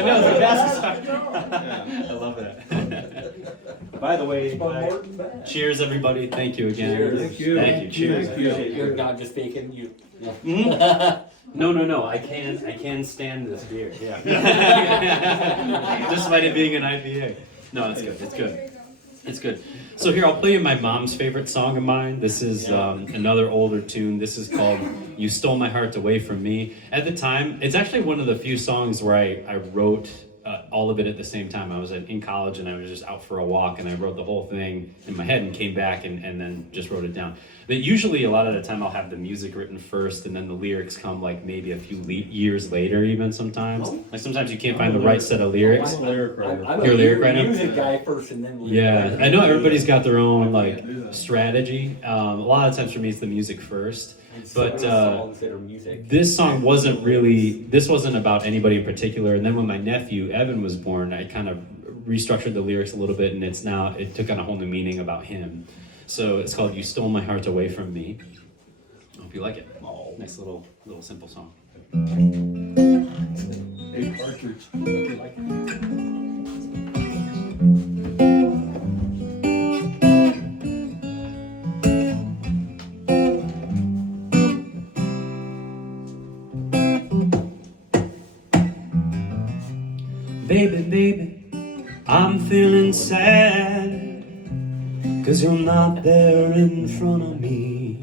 know the best. I love that. By the way, cheers everybody. Thank you again. Cheers. Thank you. Thank you. Cheers. Thank you. You're not just faking you. No. I can stand this beer. Yeah. Despite it being an IPA. No, it's good. It's good. It's good. So here, I'll play you my mom's favorite song of mine. This is another older tune. This is called "You Stole My Heart Away From Me." At the time, it's actually one of the few songs where I wrote all of it at the same time. I was in college and I was just out for a walk and I wrote the whole thing in my head and came back and then just wrote it down. But usually a lot of the time I'll have the music written first and then the lyrics come like maybe a few years later even sometimes. Like sometimes you can't find the right set of lyrics. I'm a lyric writer. I'm You're a lyric a writer? music guy first and then lyric Yeah, writer. I know everybody's got their own I like can't do that. strategy. A lot of times for me it's the music first. But songs that are music. this song wasn't about anybody in particular. And then when my nephew Evan was born, I kind of restructured the lyrics a little bit, and it took on a whole new meaning about him. So it's called "You Stole My Heart Away From Me." I hope you like it. Nice little simple song. Hey, Partridge. Baby, I'm feeling sad, 'cause you're not there in front of me.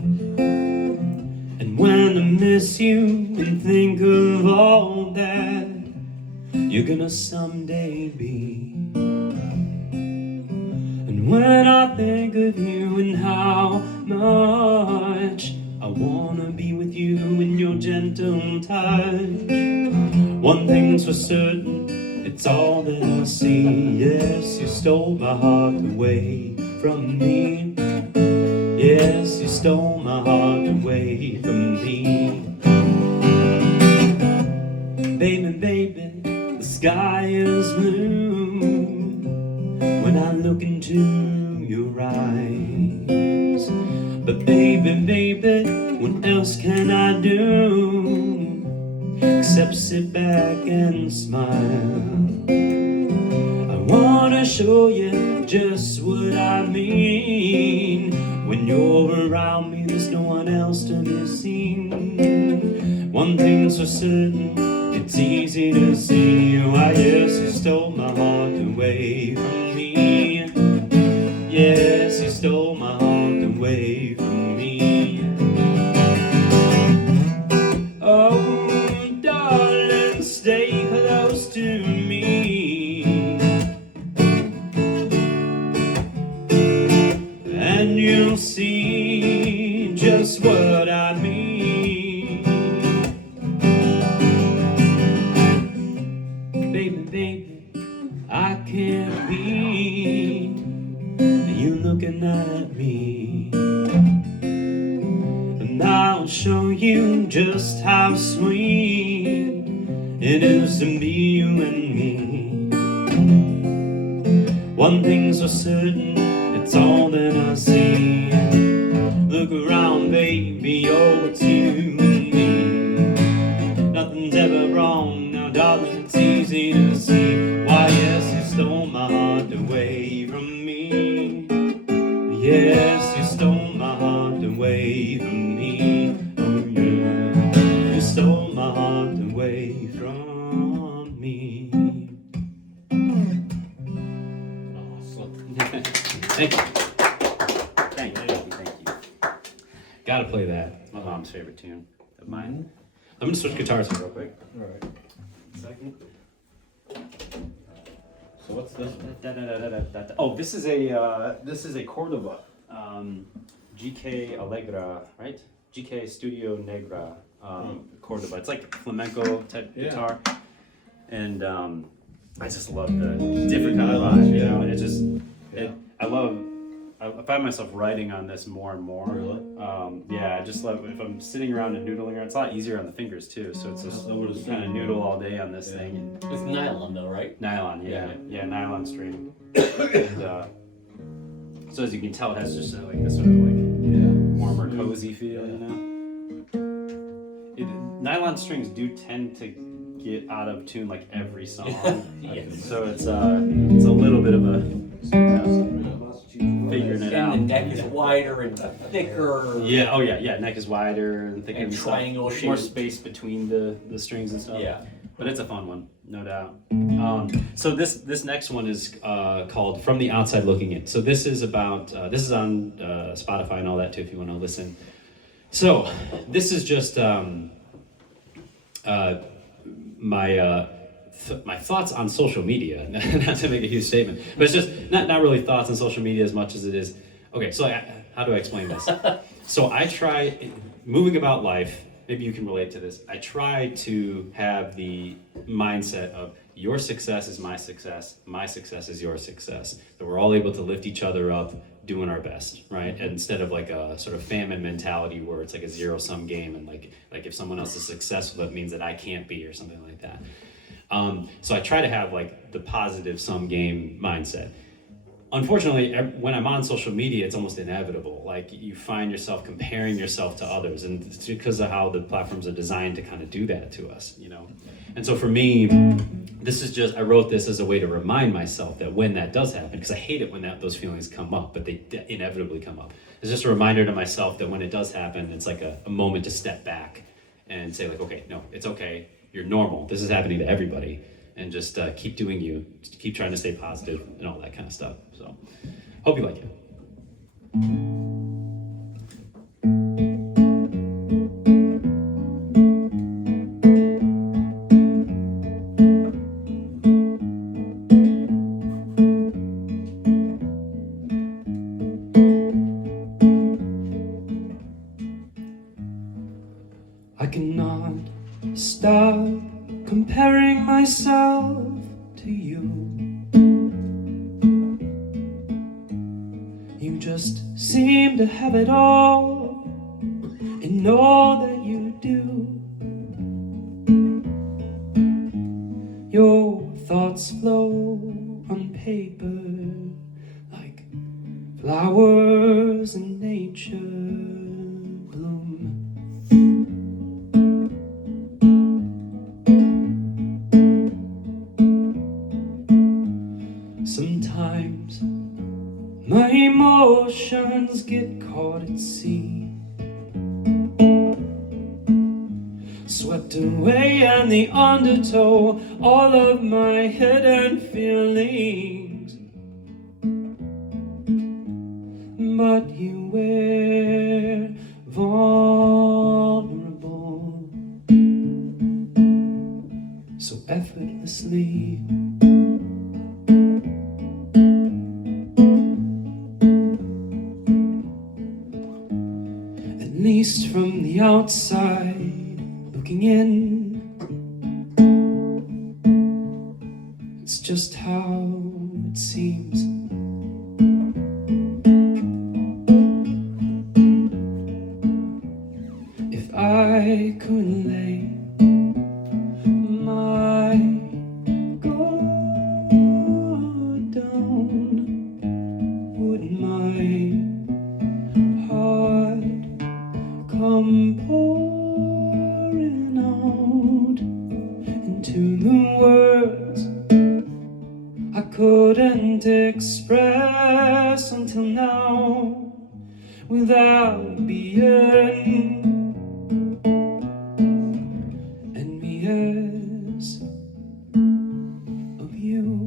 And when I miss you and think of all that you're gonna someday be, and when I think of you and how much I wanna be with you in your gentle touch, one thing's for certain, it's all that I see. Yes, you stole my heart away from me. Yes, you stole my heart away from me. Baby, the sky is blue when I look into your eyes. But baby, what else can I do except sit back and smile? I wanna show you just what I mean. When you're around me, there's no one else to be seen. One thing's for certain, it's easy to see. Why, yes, you stole my heart away from me. Yes, you stole my heart away from me. Oh, darling, stay close to me, and you'll see just what I mean. Baby, I can't beat you looking at me. And I'll show you just how sweet it is to be you and me. One thing's for certain, it's all that I see. Look around, baby, oh, it's you and me. Nothing's ever wrong now, darling, it's easy to see. Why, yes, you stole my heart away from me. Yes, you stole my heart away from me. Oh yeah, you stole my heart away from me. Thank you. Thank you. Gotta play that. My mom's favorite tune of mine. I'm gonna switch guitars real quick. All right. Second. So what's this one? Oh, this is a Cordoba, GK Allegra, right? GK Studio Negra, Cordoba. It's like flamenco type guitar, and I just love the different kind of vibe. You know, it just I find myself writing on this more and more. Really? Yeah, I just love if I'm sitting around and noodling around. It's a lot easier on the fingers too. So it's just kind of noodle all day on this thing. It's nylon though, right? Nylon, yeah, nylon string. And so as you can tell, it has just like this sort of like warmer, cozy feel, you know. Nylon strings do tend to get out of tune like every song. So it's a little bit of a figuring it out. And the neck is wider and thicker. Yeah. Oh yeah. Neck is wider and thicker. And triangle more shape. space between the strings and stuff. Yeah. But it's a fun one, no doubt. So this next one is called "From the Outside Looking In." So this is about this is on Spotify and all that too, if you want to listen. So this is just my thoughts on social media. Not to make a huge statement, but it's just not really thoughts on social media as much as it is. Okay, so how do I explain this? So I try moving about life. Maybe you can relate to this. I try to have the mindset of your success is my success is your success. That we're all able to lift each other up, doing our best, right? And instead of like a sort of famine mentality where it's like a zero-sum game and like if someone else is successful, that means that I can't be or something like that. So I try to have like the positive sum game mindset. Unfortunately, when I'm on social media, it's almost inevitable. Like you find yourself comparing yourself to others, and it's because of how the platforms are designed to kind of do that to us, you know. And so for me, I wrote this as a way to remind myself that when that does happen, because I hate it when those feelings come up, but they inevitably come up. It's just a reminder to myself that when it does happen, it's like a moment to step back and say like, okay, no, it's okay. You're normal. This is happening to everybody. And just keep doing you, just keep trying to stay positive and all that kind of stuff. So, hope you like it. I cannot stop comparing myself to you. You just seem to have it all in all that you do. Your thoughts flow on paper like flowers in nature bloom. Sometimes my emotions get caught at sea, swept away in the undertow, all of my hidden feelings. But you were vulnerable, so effortlessly. At least from the outside looking in, it's just how it seems. If I could lay my guard down, would my heart come pouring out into the words I couldn't express until now without being envious of you.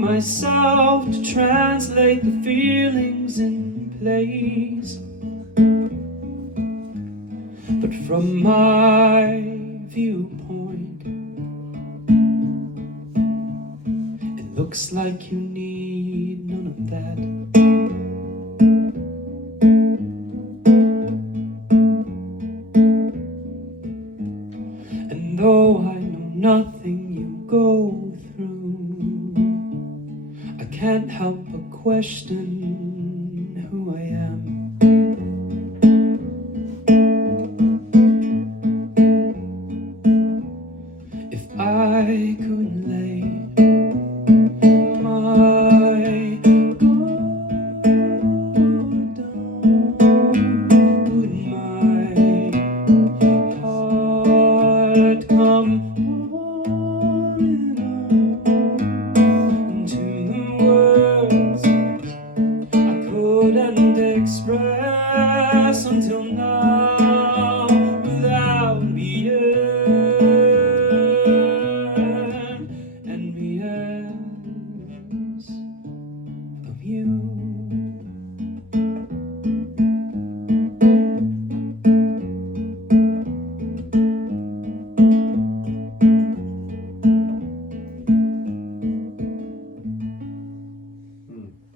myself to translate the feelings in place. But from my viewpoint, it looks like you need none of that. And though I know nothing you go through, I can't help but question who I am. If I could lay my guard down, would my heart come pouring on into the words I couldn't express until now without being envious of you.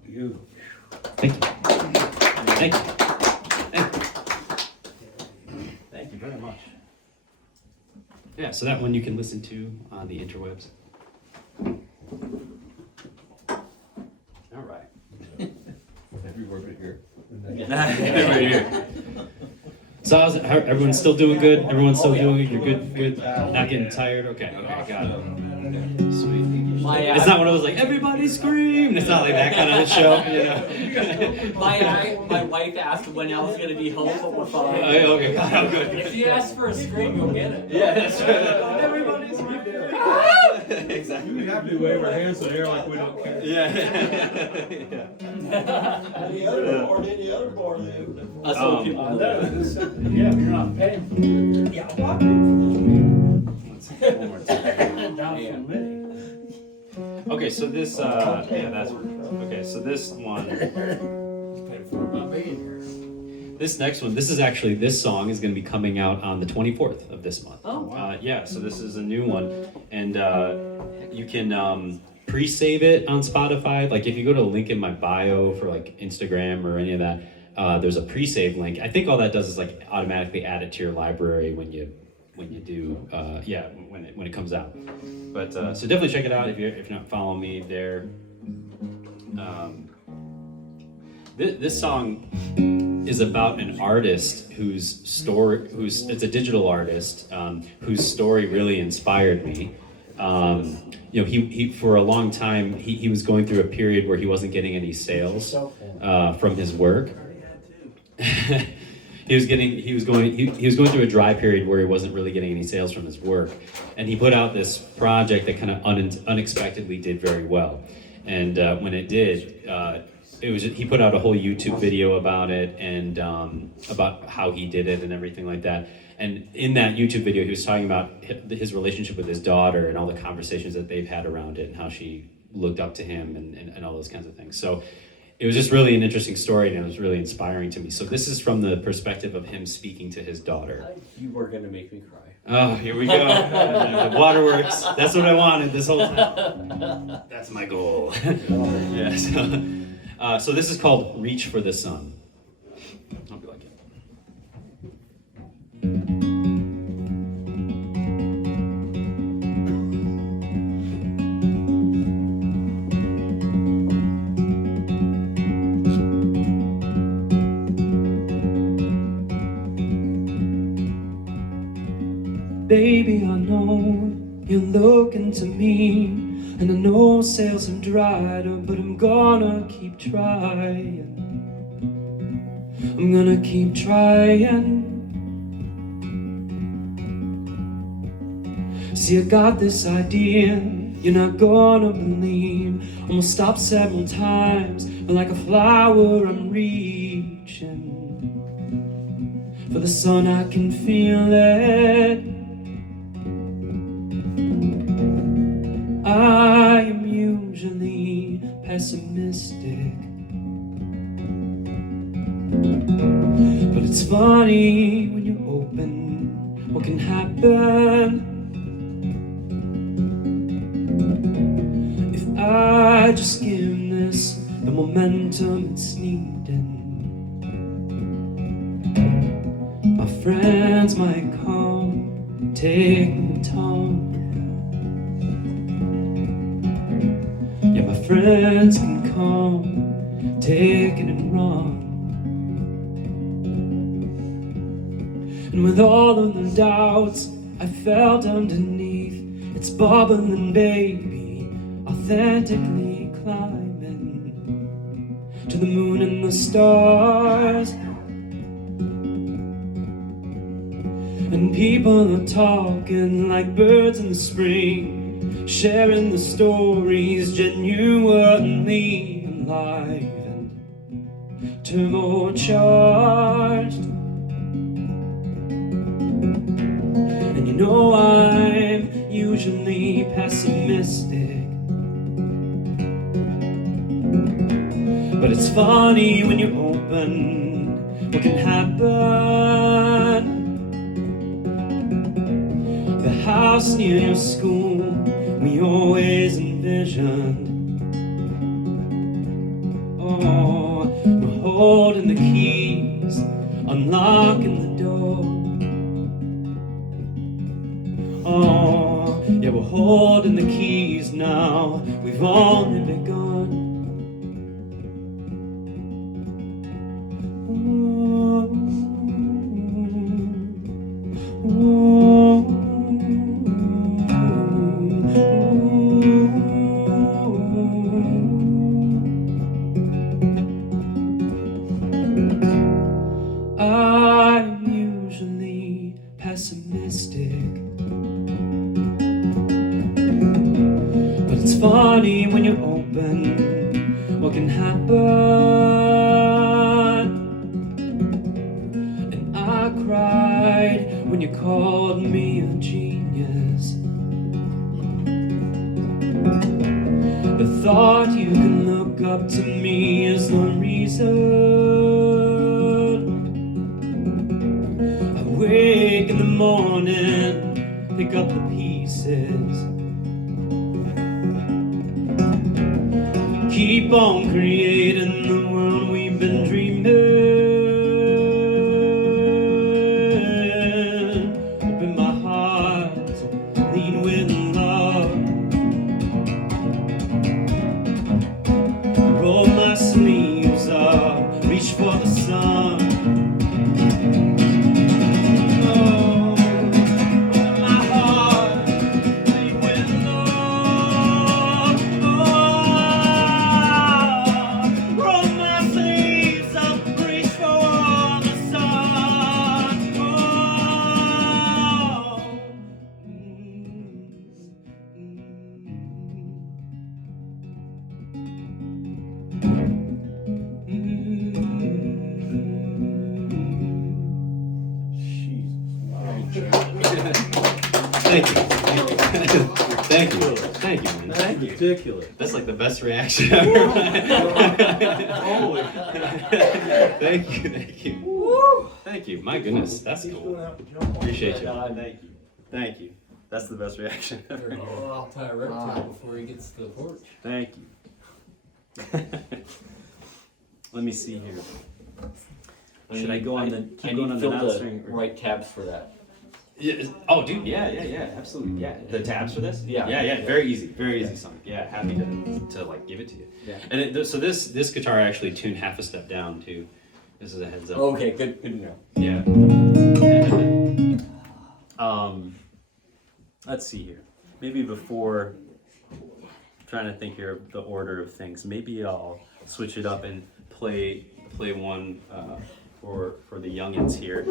You. Thank you. Thank you. Thank you. Thank you very much. Yeah, so that one you can listen to on the interwebs. All right. Everywhere but here. Everybody here. So everyone's still doing good? Everyone's still doing it? You're good? Not getting tired? Okay, got it. Sweet. It's not one of those like, everybody scream! It's not like that kind of a show, you know? My wife asked when I was going to be home, but we're fine. Okay, oh, good. If you ask for a scream, you'll get it. Yeah, that's right. Everybody's scream. Exactly. We have to wave our hands in the air like we don't care. Yeah. And the other part, in the other part of it. That's what people do. Yeah, you're not paying for it. Yeah, well, I paid for this week. One more time. Down Yeah. for me. Okay, so this, okay, so this one, Paid for it by being here. this next one, this song is going to be coming out on the 24th of this month. Oh, wow. Yeah, so this is a new one, and you can pre-save it on Spotify. Like if you go to the link in my bio for like Instagram or any of that, there's a pre-save link. I think all that does is like automatically add it to your library when you do, when it comes out. But so definitely check it out if you're not following me there. This song is about an artist it's a digital artist whose story really inspired me. He for a long time he was going through a period where he wasn't getting any sales from his work. He was going through a dry period where he wasn't really getting any sales from his work, and he put out this project that kind of unexpectedly did very well. And when it did, he put out a whole YouTube video about it and about how he did it and everything like that. And in that YouTube video, he was talking about his relationship with his daughter and all the conversations that they've had around it and how she looked up to him and all those kinds of things. So it was just really an interesting story, and it was really inspiring to me. So this is from the perspective of him speaking to his daughter. You were going to make me cry. Oh, here we go. The waterworks. That's what I wanted this whole time. That's my goal. Yeah. So this is called Reach for the Sun. Hope you like it. Baby, I know you're looking to me, and I know sales have dried up, but I'm gonna keep trying. I'm gonna keep trying. See, I got this idea you're not gonna believe. I'm gonna stop several times, but like a flower I'm reaching for the sun. I can feel it. I am you usually pessimistic, but it's funny when you open what can happen. If I just give this the momentum it's needing, my friends might come, take the time. Yeah, my friends can come, take it and run. And with all of the doubts I felt underneath, it's bubbling, baby, authentically climbing to the moon and the stars. And people are talking like birds in the spring, sharing the stories genuinely alive and turbocharged. And you know I'm usually pessimistic, but it's funny when you open what can happen. The house near your school we always envisioned. Oh, we're holding the keys, unlocking the door. Oh, yeah, we're holding the keys now, we've only begun. I'm usually pessimistic, but it's funny when you open what can happen. And I cried when you called me a genius. The thought you can look up to me is the reason I wake in the morning, pick up the pieces, keep on creating the world we've been dreaming. Open my heart, lead with love, roll my sleeves up, reach for the sun. Thank you. Thank you. Thank you, man. That's ridiculous. That's like the best reaction I've ever had. Thank you, thank you. Thank you. My goodness, that's cool. Appreciate you. Thank you. Thank you. That's the best reaction ever. Oh, I'll tie a reptile before he gets to the porch. Thank you. Let me see here. Should I go on the keep going on the not string? Right tabs for that. Yeah. Oh, dude. Yeah. Absolutely. Yeah. The tabs for this. Yeah. Yeah. Very easy. Very easy song. Yeah. Happy to like give it to you. Yeah. And so this guitar I actually tuned half a step down too. This is a heads up. Okay. Good to know. Yeah. Let's see here. Maybe before trying to think here of the order of things, maybe I'll switch it up and play one for the youngins here.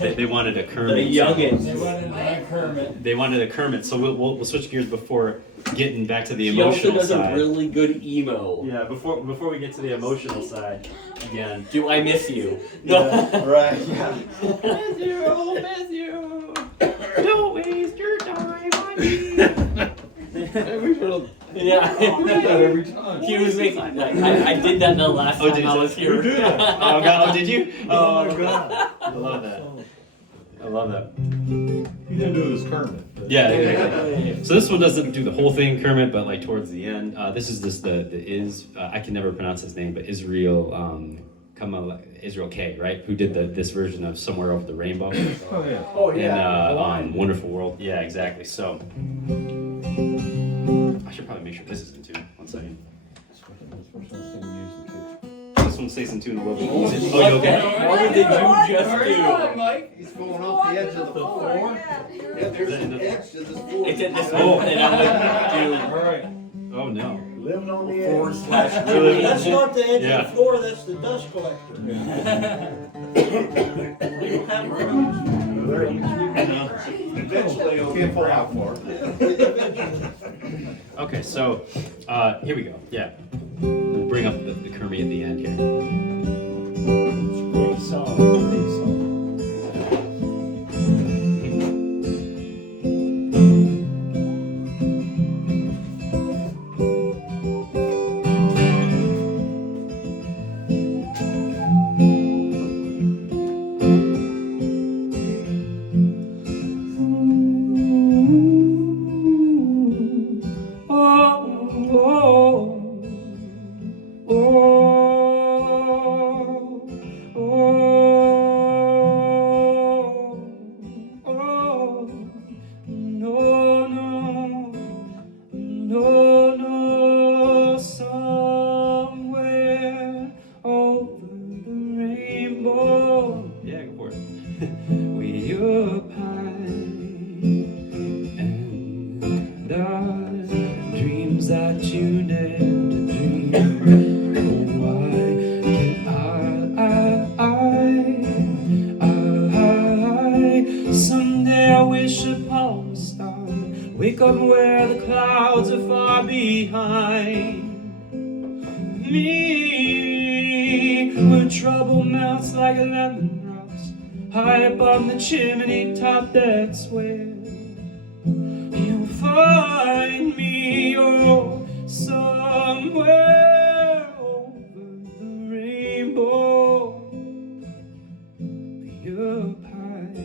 They wanted a Kermit. The youngins. They wanted a Kermit. They wanted a Kermit, so we'll switch gears before getting back to the He also emotional does side. a really good emo. Yeah, before we get to the emotional side again. Do I miss you? Yeah, right. Yeah. Miss you, miss you. Don't waste your time on me. Hey, we should have Yeah. done that every time. He was making. I did that the last Oh, time did I you? was here. Oh God! Oh, did you? Oh my God. I love that. I love that. He didn't do it as Kermit. but- Yeah. Exactly. So this one doesn't do the whole thing, Kermit, but like towards the end. This is I can never pronounce his name, but Israel Israel K, right? Who did this version of Somewhere Over the Rainbow? Oh, yeah. Oh, In yeah. Wonderful World. Yeah, exactly. So I should probably make sure this is in tune. One second. This one stays in tune a little bit. Oh, you okay? What did you just Where are you do? going, Mike? He's falling off the edge of the floor. Yeah, there's an edge to this floor. It's in this Oh. one, and I'm gonna All right. Oh no. Living on the do edge. / That's not the edge Yeah. of the floor, that's the dust collector. Eventually, it'll get fall out for. Okay, so here we go. Yeah, we'll bring up the Kermit at the end here. Great song, great song. Yeah, go for it. We up high and our dreams that you dare to dream. Oh, why can I someday I wish upon a star, wake up where the clouds are far behind me, where trouble melts like lemon drops high above the chimney top. That's where you'll find me. Oh, somewhere over the rainbow, be up high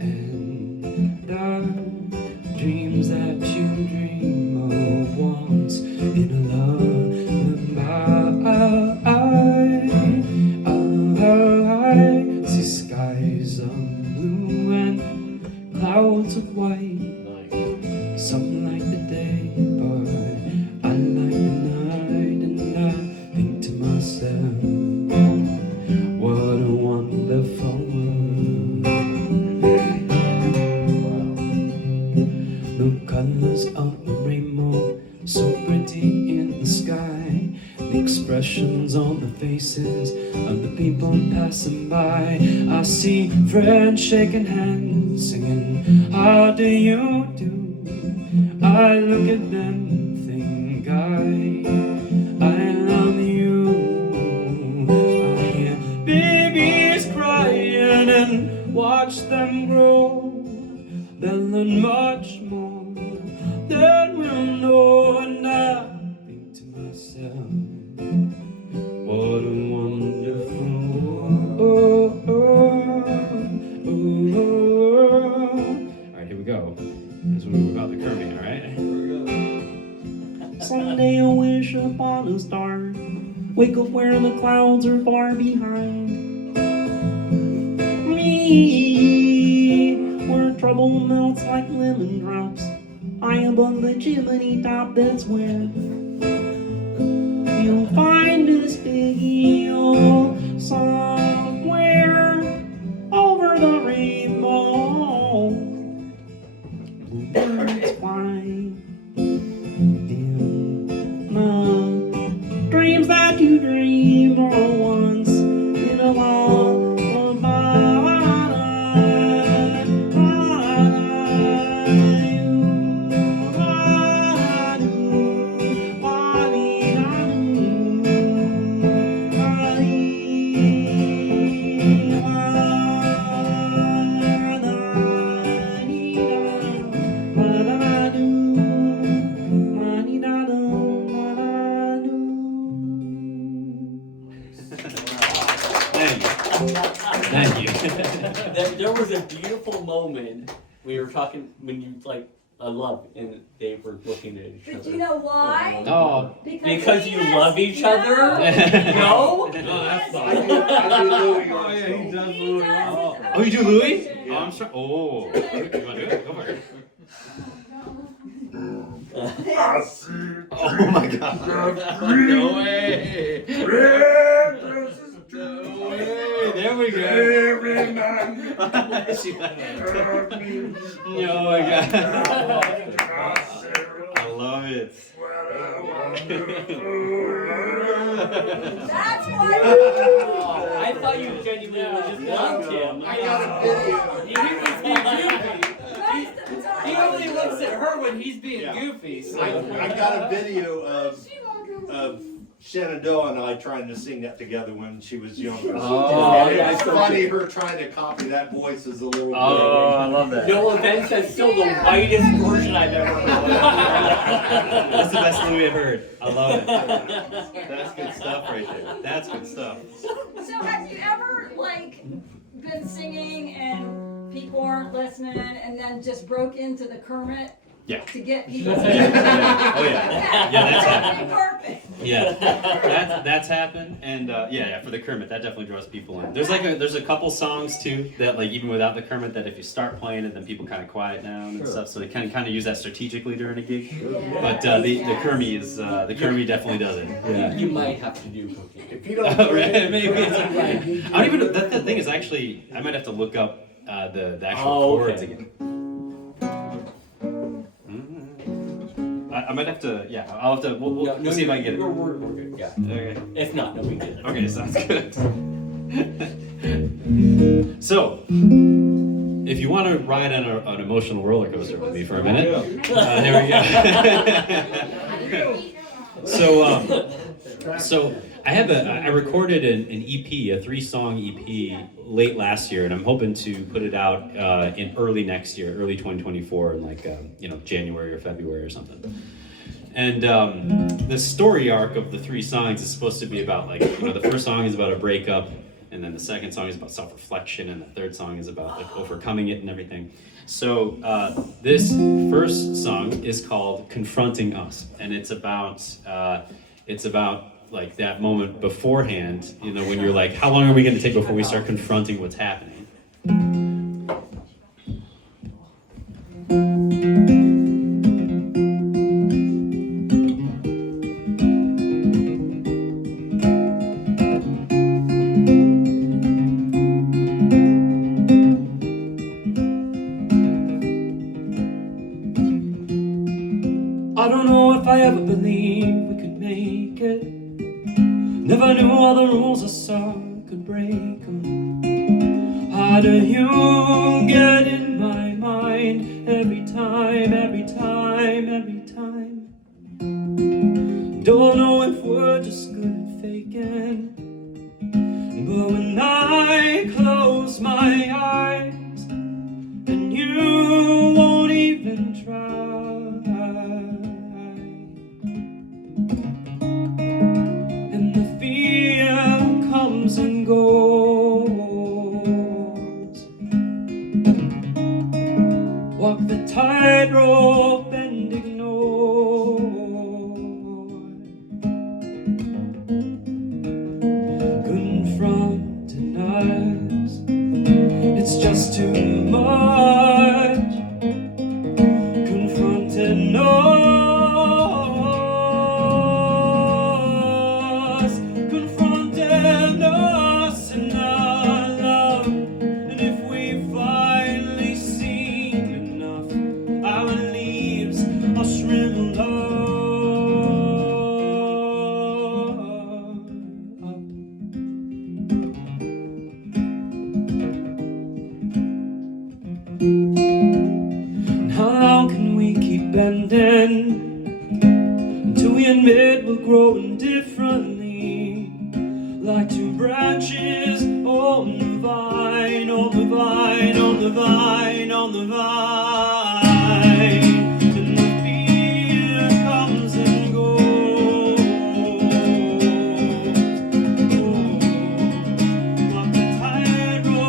and our dreams that you dream of once in a lullaby. See skies of blue and clouds of white, something like the day, but I like the night. And I think to myself, what a wonderful world. The colors of the rainbow, so pretty in the sky, the expressions on the faces of the people passing by. I see friends shaking hands, singing, how do you do? I look at them and think, I love you. I hear babies crying and watch them grow. They'll learn much more than we'll know. And I think to myself, what a wonderful world. Alright, here we go. This one we're about the Kermit, alright? Someday I'll wish upon a star, wake up where the clouds are far behind me, where trouble melts like lemon drops high above the chimney top. That's where you'll find this big hill, somewhere over the rainbow. Bluebirds fly in my dreams that you dream of once in a lullaby. Thank you. There was a beautiful moment we were talking when you like I love and they were looking at each other. But you know why? Oh. Because you Yes, love each no. other? No? Oh, that's I do Louis Oh, yeah, he does He Louis. does Oh. his Oh, you do own Louis? version. Oh, I'm sorry. Oh. You want to do it? Go for it. Oh my god. No way. No way. There we go. Oh my god. I love it. That's why. I thought you genuinely just loved him. I got a video. He was being goofy. Most of the time. He only looks at her when he's being Yeah. goofy. So. I got a video of Shenandoah and I trying to sing that together when she was younger. Oh, And yeah, it's so funny her trying to copy that voice as a little Oh, girl. I love that. No offense, that's still the whitest version I've ever heard. That's the best Louis I've heard. I love it. That's good stuff right there. That's good stuff. So have you ever like been singing and people aren't listening and then just broke into the Kermit? Yeah. To get people to Oh yeah. Yeah, that's happened. perfect. Yeah, that's happened, and yeah, for the Kermit, that definitely draws people in. There's a couple songs too that like even without the Kermit, that if you start playing it, then people kind of quiet down and stuff. So they kind of use that strategically during a gig. But the Kermit definitely does it. Yeah. You might have to do cooking. If you don't Oh, right, maybe. I don't even know. That the thing is actually, I might have to look up the actual chords okay. again. I might have to. Yeah, I'll have to. We'll see if I can get it. We're good. Yeah. Okay. If not, no big deal. Okay, sounds good. So, if you want to ride on an emotional roller coaster with me for a minute, here we go. So I recorded an EP, a 3-song EP, late last year, and I'm hoping to put it out in early next year, early 2024, in like January or February or something. And the story arc of the 3 songs is supposed to be about the first song is about a breakup, and then the second song is about self-reflection, and the third song is about like overcoming it and everything. So this first song is called "Confronting Us," and it's about like that moment beforehand, when you're like, how long are we going to take before we start confronting what's happening? I don't know if I ever believed we could make it. Never knew all the rules I saw could break 'em. How do you get in my mind every time, every time, every time? Don't know if we're just good at faking, but when I close my eyes and you won't even try, and the fear comes and goes, walk the tightrope and ignore, confronting us, it's just too much, confronting us, confronting us in our love. And if we finally seen enough, our leaves are shriveled up. And how long can we keep bending until we admit we're growing differently, like 2 branches on the vine, on the vine, on the vine, on the vine. And the fear comes and goes, like the tightrope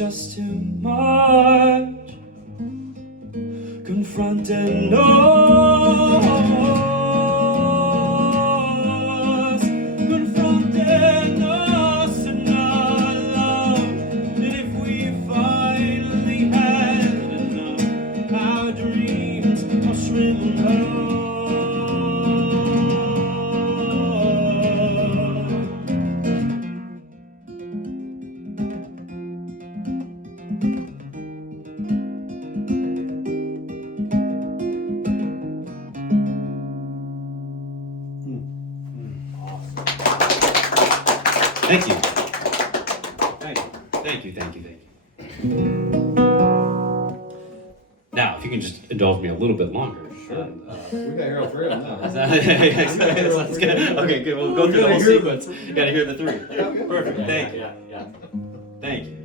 just too much. Confronting us, confronting us in our love. And if we finally had enough, our dreams are shriveled up. Thank you. Thank you. Thank you. Thank you. Thank you. Now, if you can just indulge me a little bit longer. Sure. We got here all three of them now. Let's go. Okay, good. We'll go through the whole sequence. You gotta hear the three. Perfect. Thank you. Yeah. Thank you.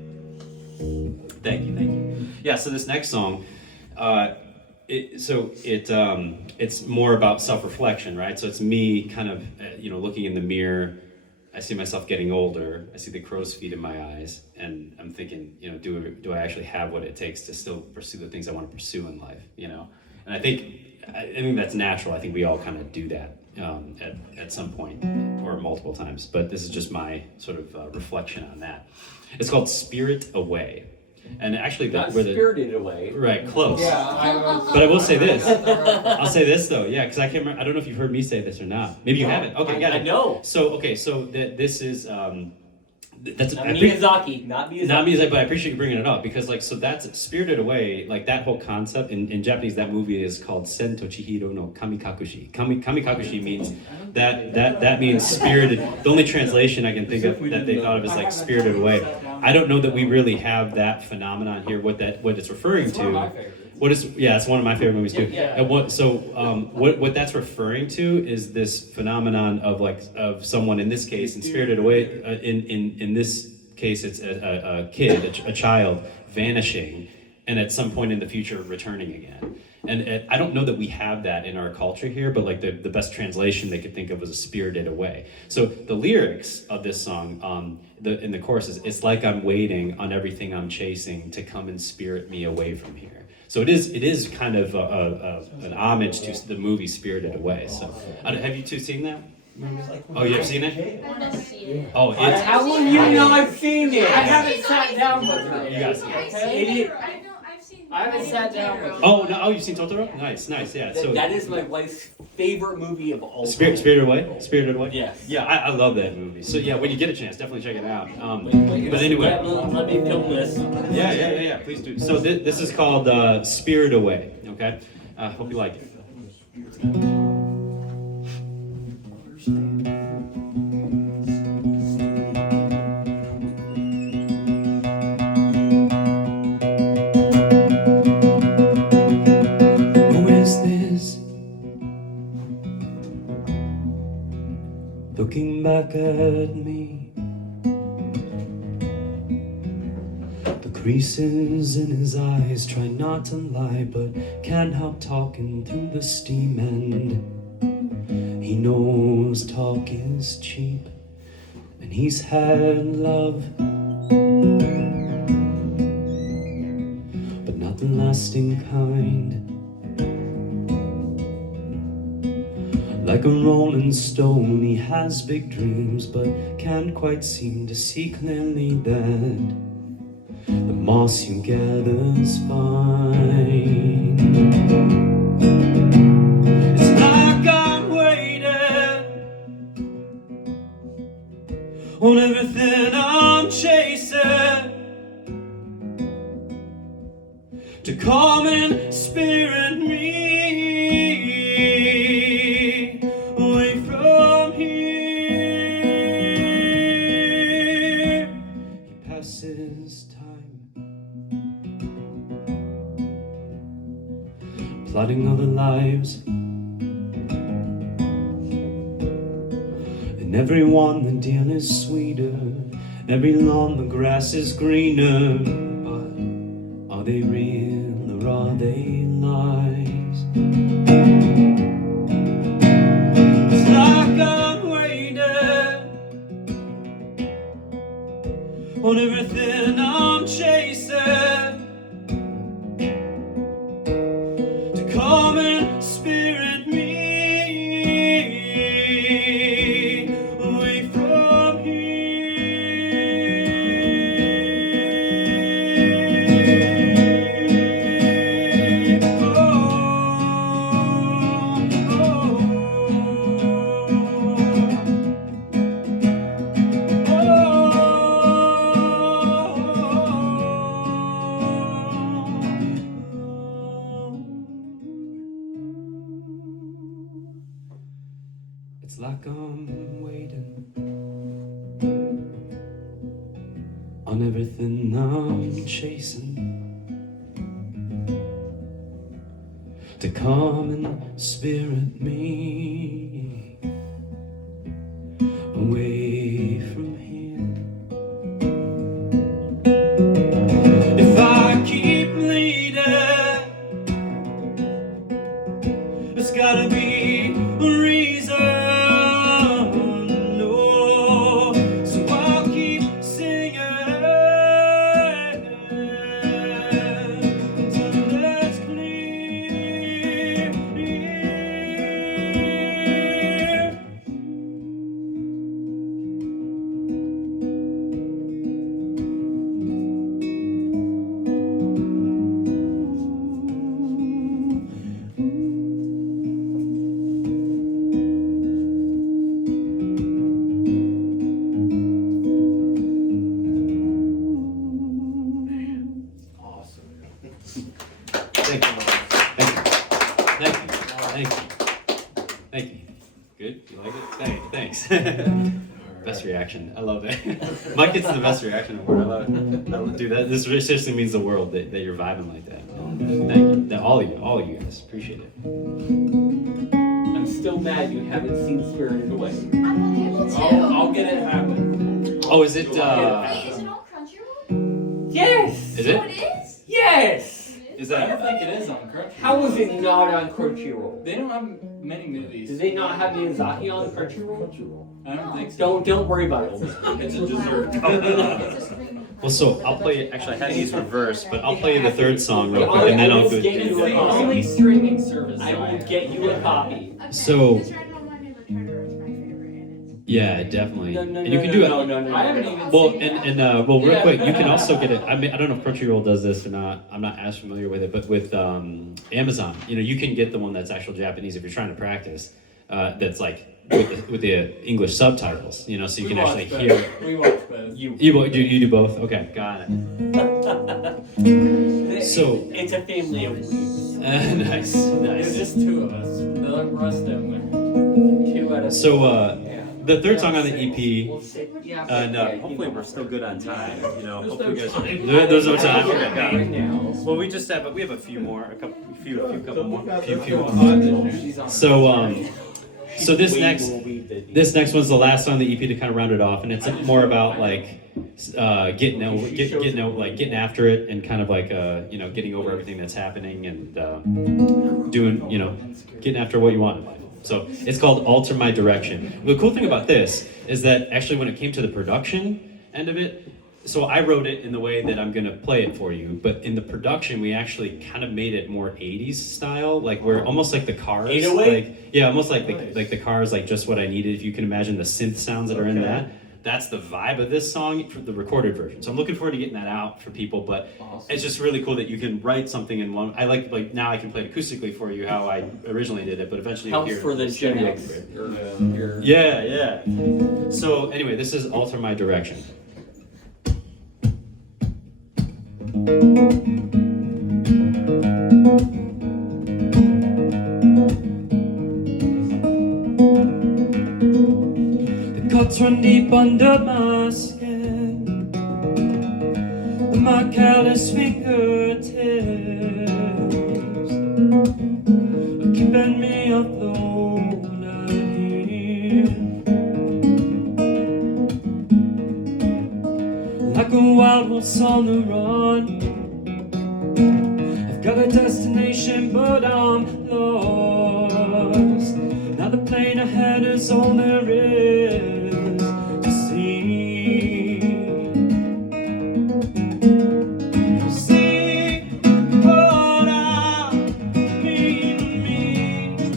Thank you. Thank you. Yeah. So this next song, it's more about self-reflection, right? So it's me kind of, looking in the mirror. I see myself getting older. I see the crow's feet in my eyes, and I'm thinking, do I actually have what it takes to still pursue the things I want to pursue in life? And I think that's natural. I think we all kind of do that at some point or multiple times. But this is just my sort of reflection on that. It's called "Spirit Away," and actually, Not Spirited Away. Right, close. Yeah, But I will say this. I'll say this though, yeah, because I can't remember. I don't know if you've heard me say this or not. Maybe you haven't. Okay, got it. I know. So this is that's Not Miyazaki, not Miyazaki. not Miyazaki, but I appreciate you bringing it up because that's Spirited Away. Like that whole concept in Japanese, that movie is called Sen to Chihiro no Kamikakushi. Kamikakushi means that means spirited. The only translation I can think of that they thought of is like spirited away. I don't know that we really have that phenomenon here. What it's referring to. It's one of my favorite movies too. Yeah. And what that's referring to is this phenomenon of someone, in this case, in Spirited Away, in this case it's a kid, a child vanishing, and at some point in the future returning again. And I don't know that we have that in our culture here, but like the best translation they could think of was a spirited away. So the lyrics of this song, in the chorus is, "It's like I'm waiting on everything I'm chasing to come and spirit me away from here." So it is kind of an homage to the movie Spirited Away. So have you two seen that? Oh, you have seen it? Oh, it's. How will you know I've seen it? I haven't sat down with her. You guys. Idiot. I haven't sat down with her. Oh no! Oh, you've seen Totoro? Nice, yeah. So That is my wife's favorite movie of all time. Spirited Away. Spirited Away. Yes. Yeah, I love that movie. So yeah, when you get a chance, definitely check it out. But Let anyway. me film this. Yeah. Please do. So this is called Spirit Away. Okay. Hope you like it. Looking back at me, the creases in his eyes try not to lie, but can't help talking through the steam, and he knows talk is cheap, and he's had love, but not the lasting kind. Like a rolling stone, he has big dreams, but can't quite seem to see clearly that the moss you gather's fine. It's like I'm waiting on everything I'm chasing to come and spirit me away from here. He passes time plotting other lives, and everyone the deal is sweeter, every lawn the grass is greener, but are they real or are they lies? It's like I'm waiting on everything I'm chasing It's like I'm waiting on everything I'm chasing to come and spirit me away from here. If I keep bleeding, it's gotta be a reason. No, so I'll keep singing till it's clear. Thank you. Thank you. Thank you. Thank you. Good? You like it? Thanks. Best reaction. I love it. Mike gets the best reaction award. I love it. Dude, this seriously means the world that you're vibing like that. Thank you. All of you guys. Appreciate it. I'm still mad you haven't seen Spirited Away. I'm unable to. I'll get it happen. Oh, is it? Wait, is it on Crunchyroll? Yes! Is Oh, it? it is? Yes! Is I don't that? think it is on Crunchyroll. How is it not on Crunchyroll? They don't have many movies. Do they not have Miyazaki on Crunchyroll? I don't think so. Don't worry about it. It's a dessert. It's a streaming. Well, so I'll play. Actually, I had these reversed, but I'll play you the third song real Yeah, quick, and then I'll go. get It's you the a copy. only streaming service. I will get you a copy. Okay, So- This Red Home Lemon Returner is my favorite, and it's Yeah, definitely. No, And you can do it. no. I haven't even Well, seen and that. well, real Yeah. quick, you can also get it. I mean, I don't know if Crunchyroll does this or not. I'm not as familiar with it, but with Amazon, you can get the one that's actual Japanese if you're trying to practice. That's like with the English subtitles, so you We can watch actually both. hear. We watch both. You do both? Okay, got it. So It's a family of weeks. nice, There's nice. just two of us. The rest don't win. 2 out of So yeah. the third song on the EP. We'll see. Yeah, And yeah, hopefully we're still good on time. Hopefully you guys. time. There's no time. Okay, got it. Right now. Well, we just have a few more, a few more. She's on So this We next will be the- this next one's the last song on the EP to kind of round it off, and it's more about like getting after it and kind of like getting over everything that's happening and doing getting after what you want in life. So it's called Alter My Direction. The cool thing about this is that actually when it came to the production end of it, so I wrote it in the way that I'm gonna play it for you, but in the production we actually kind of made it more 80s style, like we're almost like the Cars, 808? almost like the Cars, like Just What I Needed. If you can imagine the synth sounds that are in that. That's the vibe of this song for the recorded version. So I'm looking forward to getting that out for people, but it's just really cool that you can write something in one. I like now I can play it acoustically for you how I originally did it, but eventually you'll Helps hear for the it. Gen X. Yeah. So anyway, this is Alter My Direction. The cuts run deep under my skin, my callous fingertips are keeping me afloat out here. Like a wild horse on the run, I've got a destination but I'm lost. Now the plane ahead is all there is to see. See what I mean to me,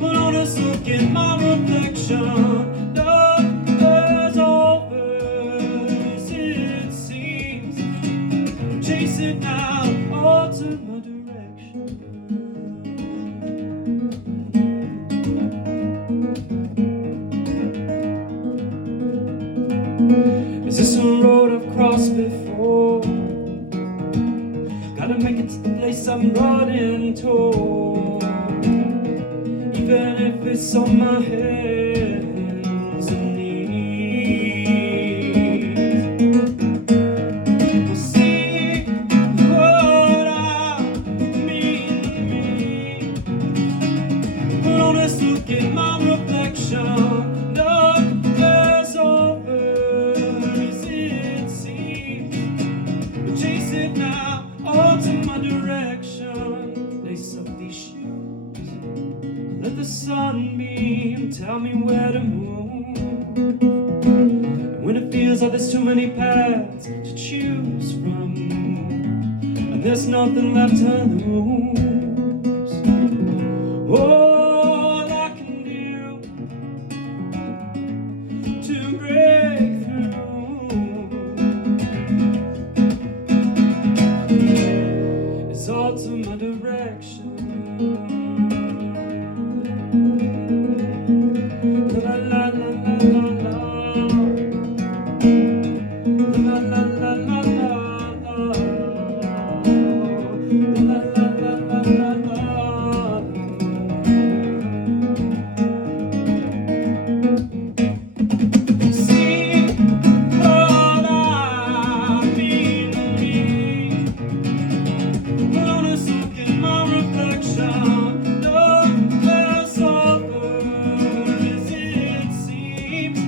but honest look in my reflection, nothing's over as it seems. Chase it now, alter my direction. Is this a road I've crossed before? Gotta make it to the place I'm running toward. even if it's on my hands and knees. I'll see what I mean to me. Honest look at my reflection. Look, there's over as it seems. Chase it now, all to my direction. Lace up these shoes. Let the sunbeam tell me where to move. And when it feels like there's too many paths to choose from, and there's nothing left to lose, all I can do to break through is alter my direction. La la la la la la. La la la la la la. La la la la la la. See what I mean to me. Honest look at my reflection. Look, there's over as it seems.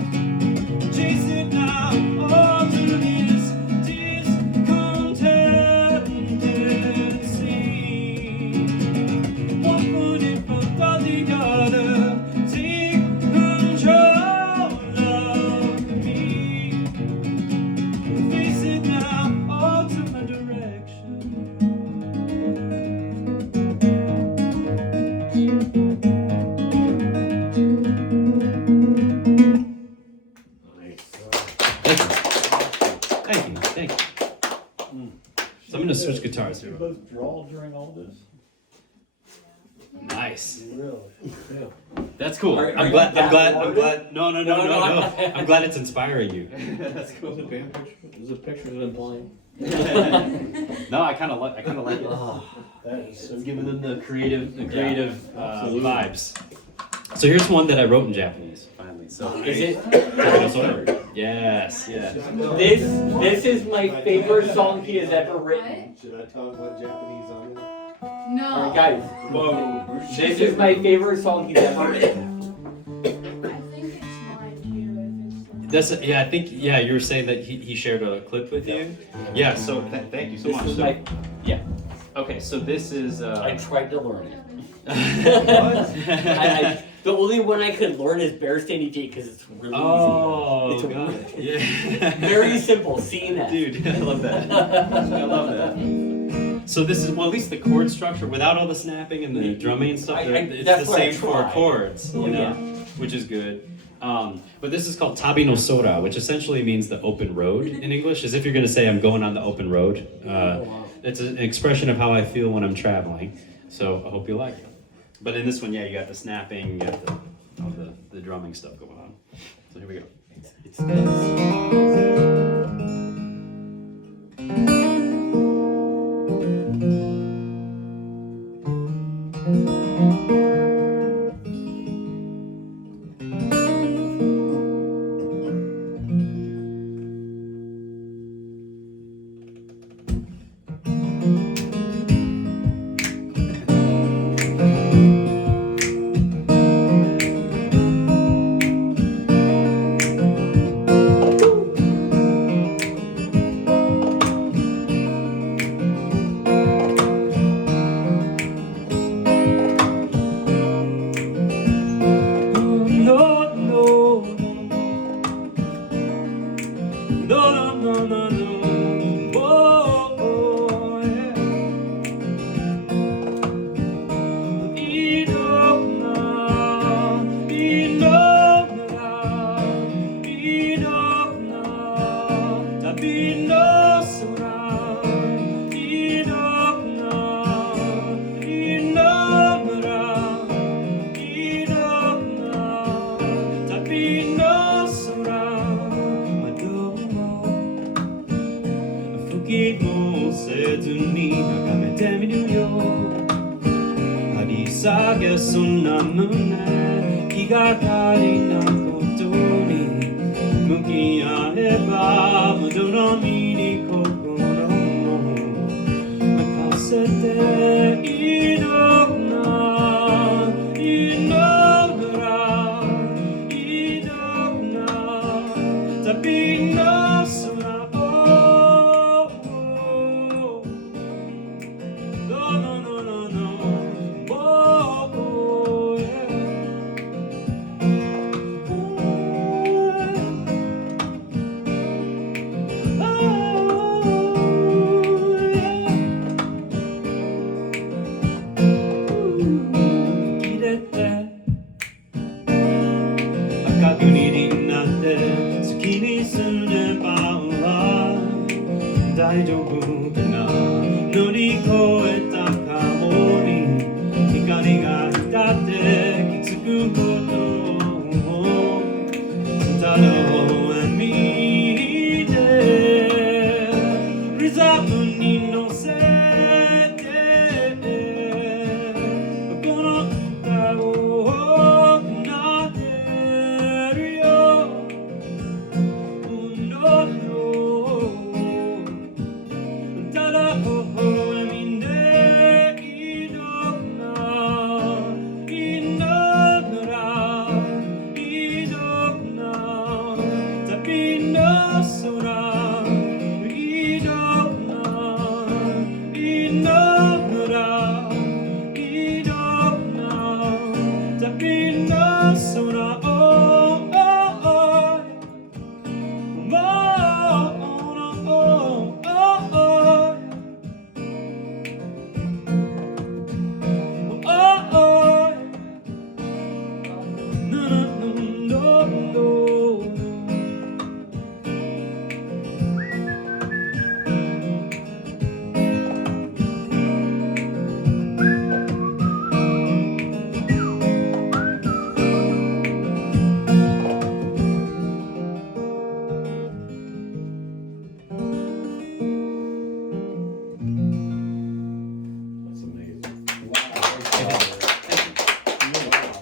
Chase it now, all to this discontented scene. One foot in front of the other, take control of me. Face it now, alter my direction. Thank you. So I'm gonna switch guitars You here. both draw during all this? Nice. Really? That's cool. Are I'm you glad. that I'm glad. bored? I'm glad. No. No. I'm glad it's inspiring you. That's cool. Was it band picture? Was it pictures of them playing? No, I kind of like it. That is so I'm giving them the creative Absolutely. vibes. So here's one that I wrote in Japanese. Finally. So Is it? Yes. This is my favorite song he has ever written. Should I tell him what Japanese I'm in? No. Alright, guys. This is my favorite song he's ever written. I think it's mine too. If it's That's I think you were saying that he shared a clip with you. Yeah. So thank you so This much. is So- my. okay. So this is. I tried to learn it. What? The only one I could learn is Bear Standing Feet because it's really Oh, easy. got it. Yeah. Very simple. Seeing that. Dude, I love that. I love that. So this is, well, at least the chord structure, without all the snapping and the drumming and stuff, it's that's the what I same four tried. chords, you know, Yeah. which is good. But this is called Tabi no Sora, which essentially means the open road in English, as if you're going to say, I'm going on the open road. It's an expression of how I feel when I'm traveling. So I hope you like it. But in this one, yeah, you got the snapping, you got all the drumming stuff going on. So here we go. It's Saga so がかりなことに向き合えばまどろみに心も任せているな祈ら祈ら旅の空を No, no, no, no, no. Oh, yeah.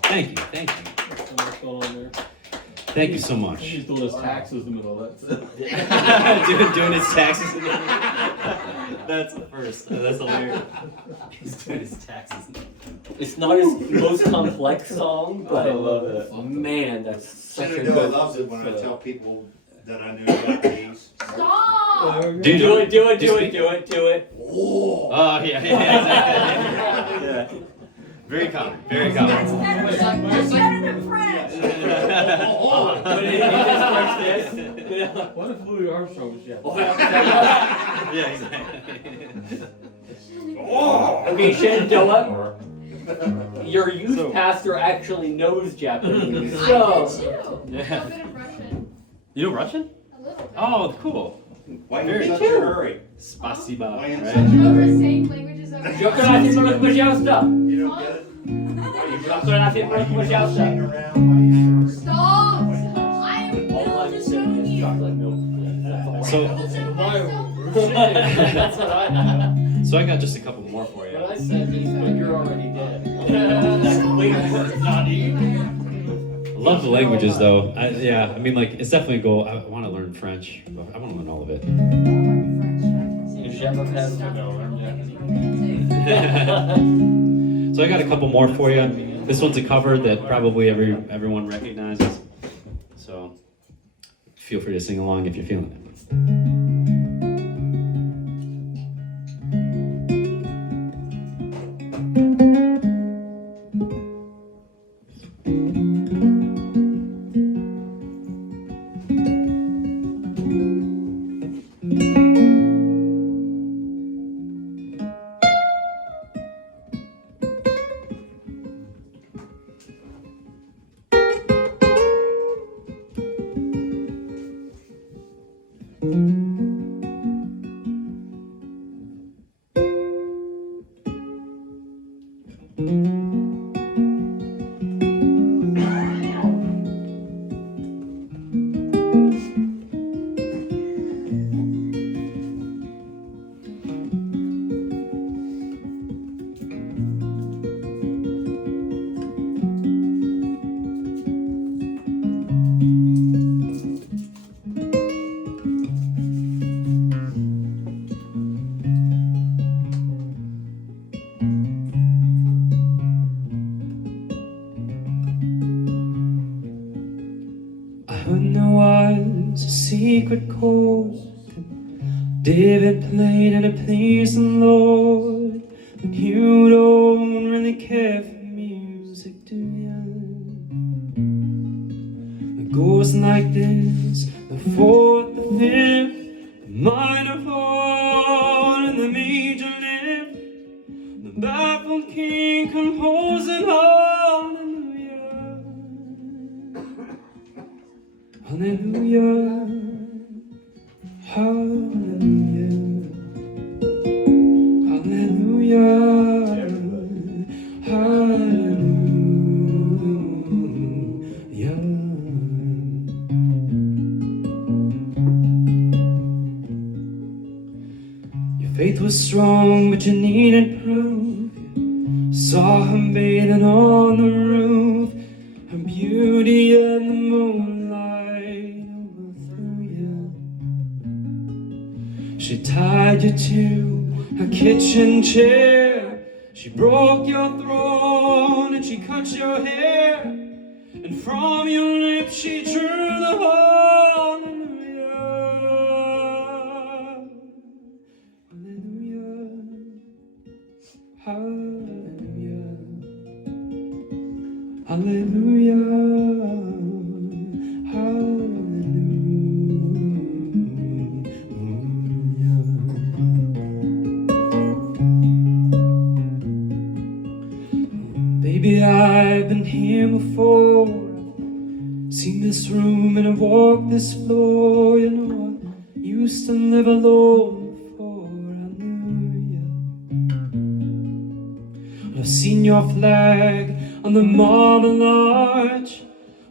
Thank you. Thank you so much. He's doing his taxes in the middle of that. doing his taxes. That's the first. That's hilarious. He's doing his taxes. It's not his most complex song, but I love it. Man, that's such a Shenandoah good. loves it when I tell people that I knew Japanese. Stop! Do Do it. it. Oh yeah. Yeah. Very common. Very That's common. better that's better than French. But it just like this. What if Louis Armstrong was Japanese? Yeah, exactly. Okay, Shenandoah, your youth pastor actually knows Japanese, I so. did too. Yeah. A bit of Russian. You know Russian? A little bit. Oh, cool. Why are Very you in such a hurry? Spasiba. Why are you in Right? such a Of the hurry? same languages of Что красит мой пожалуйста? You don't get it? Что красит мой Hang пожалуйста? around, why are you so Stop! I am All not I'm just saying showing is you. chocolate milk. So, That's what I know. so I got just a couple more for you. When I said these, but you're already dead. Wait for it, not eat. Love the languages though. I mean, like it's definitely a goal. I want to learn French. I want to learn all of it. So I got a couple more for you. This one's a cover that probably everyone recognizes. So feel free to sing along if you're feeling it. was a secret chord David played and it pleased the Lord. But you don't really care for music, do you? It goes like this: the fourth, the fifth, the minor fall, and the major lift. The baffled king composing hallelujah, hallelujah, hallelujah, hallelujah, hallelujah. Your faith was strong, but you needed proof. Saw him bathing on the roof, her beauty and the moonlight overthrew you. She tied you to her kitchen chair. She broke your throne and she cut your hair. And from your lips she drew the hallelujah, hallelujah, hallelujah, hallelujah, hallelujah. Baby, I've been here before. I've seen this room and I've walked this floor. You know, I used to live alone before I knew you. I've seen your flag on the marble arch.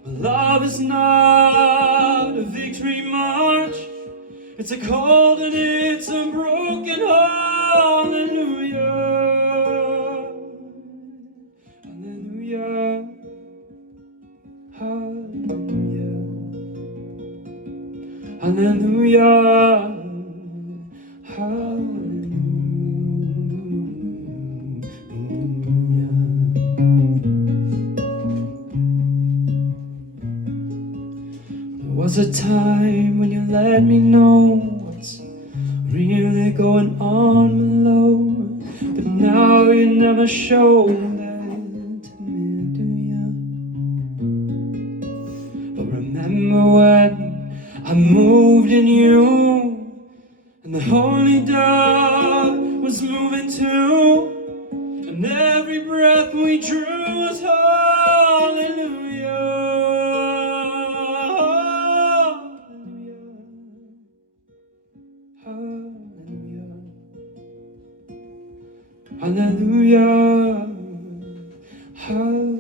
But love is not a victory march. It's a cold and it's a broken hallelujah, hallelujah, hallelujah, hallelujah, hallelujah. There was a time when you let me know what's really going on below, but now you never show that to me, do ya? But remember when I moved in you, and the holy dove was moving too, and every breath we drew was hallelujah, hallelujah, hallelujah, hallelujah.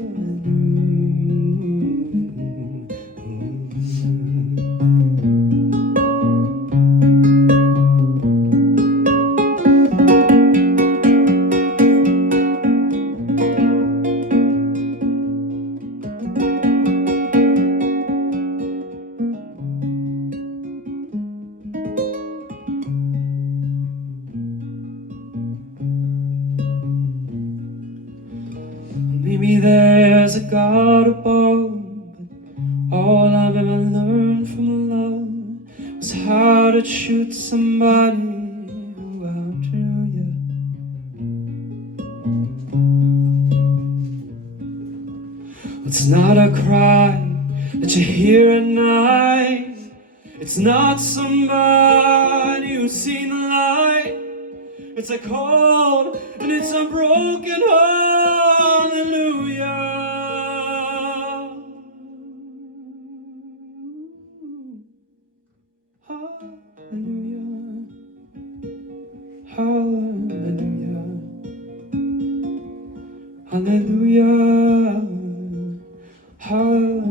Maybe there's a God above, but all I've ever learned from love was how to shoot somebody who outdrew you. It's not a cry that you hear at night. It's not somebody who's seen the light. It's a cold and it's a broken hallelujah, hallelujah, hallelujah, hallelujah, hallelujah,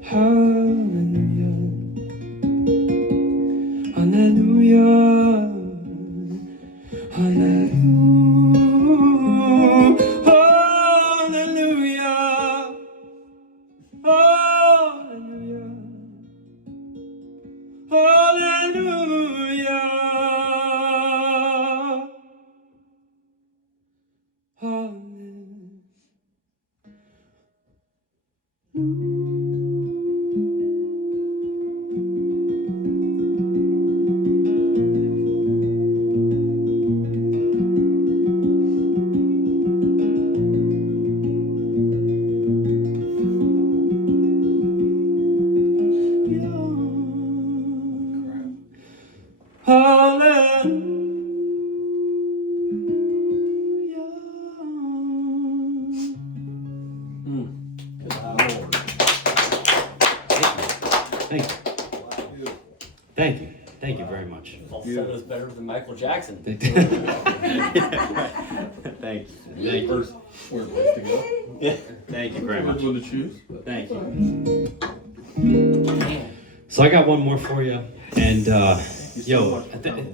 hallelujah, hallelujah, hallelujah, hallelujah, hallelujah, hallelujah. Thank you. Thank you very much. Falsetto's better than Michael Jackson. Thank you. Thank you. Where place to go? Yeah. Thank you very much. Which one to choose? Thank you. So I got one more for you, and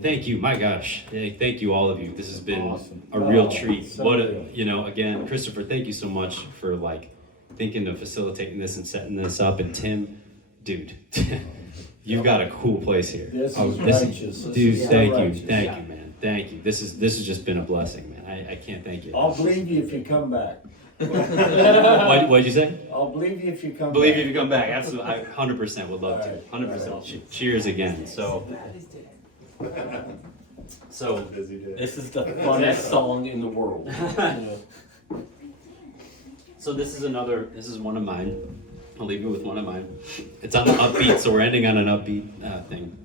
thank you. My gosh, thank you all of you. This has been a real treat. What a, again, Christoper, thank you so much for like thinking of facilitating this and setting this up. And Tim, dude, you've got a cool place here. This is righteous. Dude, thank you, man, thank you. This has just been a blessing, man. I can't thank you. I'll believe you if you come back. What'd you say? I'll believe you if you come Believe back. you if you come back. Absolutely, I 100% would love to. 100%. Cheers again. So This is the funnest song in the world. So this is one of mine. I'll leave you with one of mine. It's on the upbeat, so we're ending on an upbeat thing.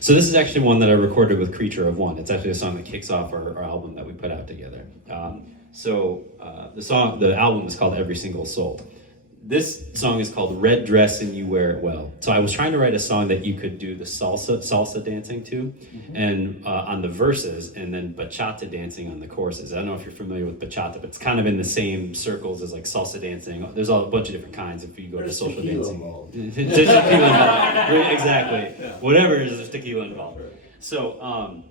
So this is actually one that I recorded with Creature of One. It's actually a song that kicks off our album that we put out together. The album is called Every Single Soul. This song is called Red Dress and You Wear It Well. So I was trying to write a song that you could do the salsa dancing to, and on the verses, and then bachata dancing on the choruses. I don't know if you're familiar with bachata, but it's kind of in the same circles as like salsa dancing. There's a bunch of different kinds if you go to social dancing. There's tequila involved. Exactly. Yeah. Whatever it is, there's tequila involved. So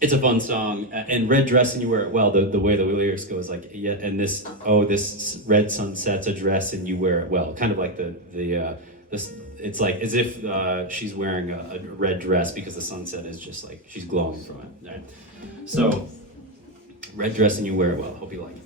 it's a fun song, and Red Dress and You Wear It Well, the way the lyrics go is like, yeah, and this red sunset's a dress and you wear it well. Kind of like it's like as if she's wearing a red dress because the sunset is just like, she's glowing from it. Right? So, Red Dress and You Wear It Well. Hope you like it.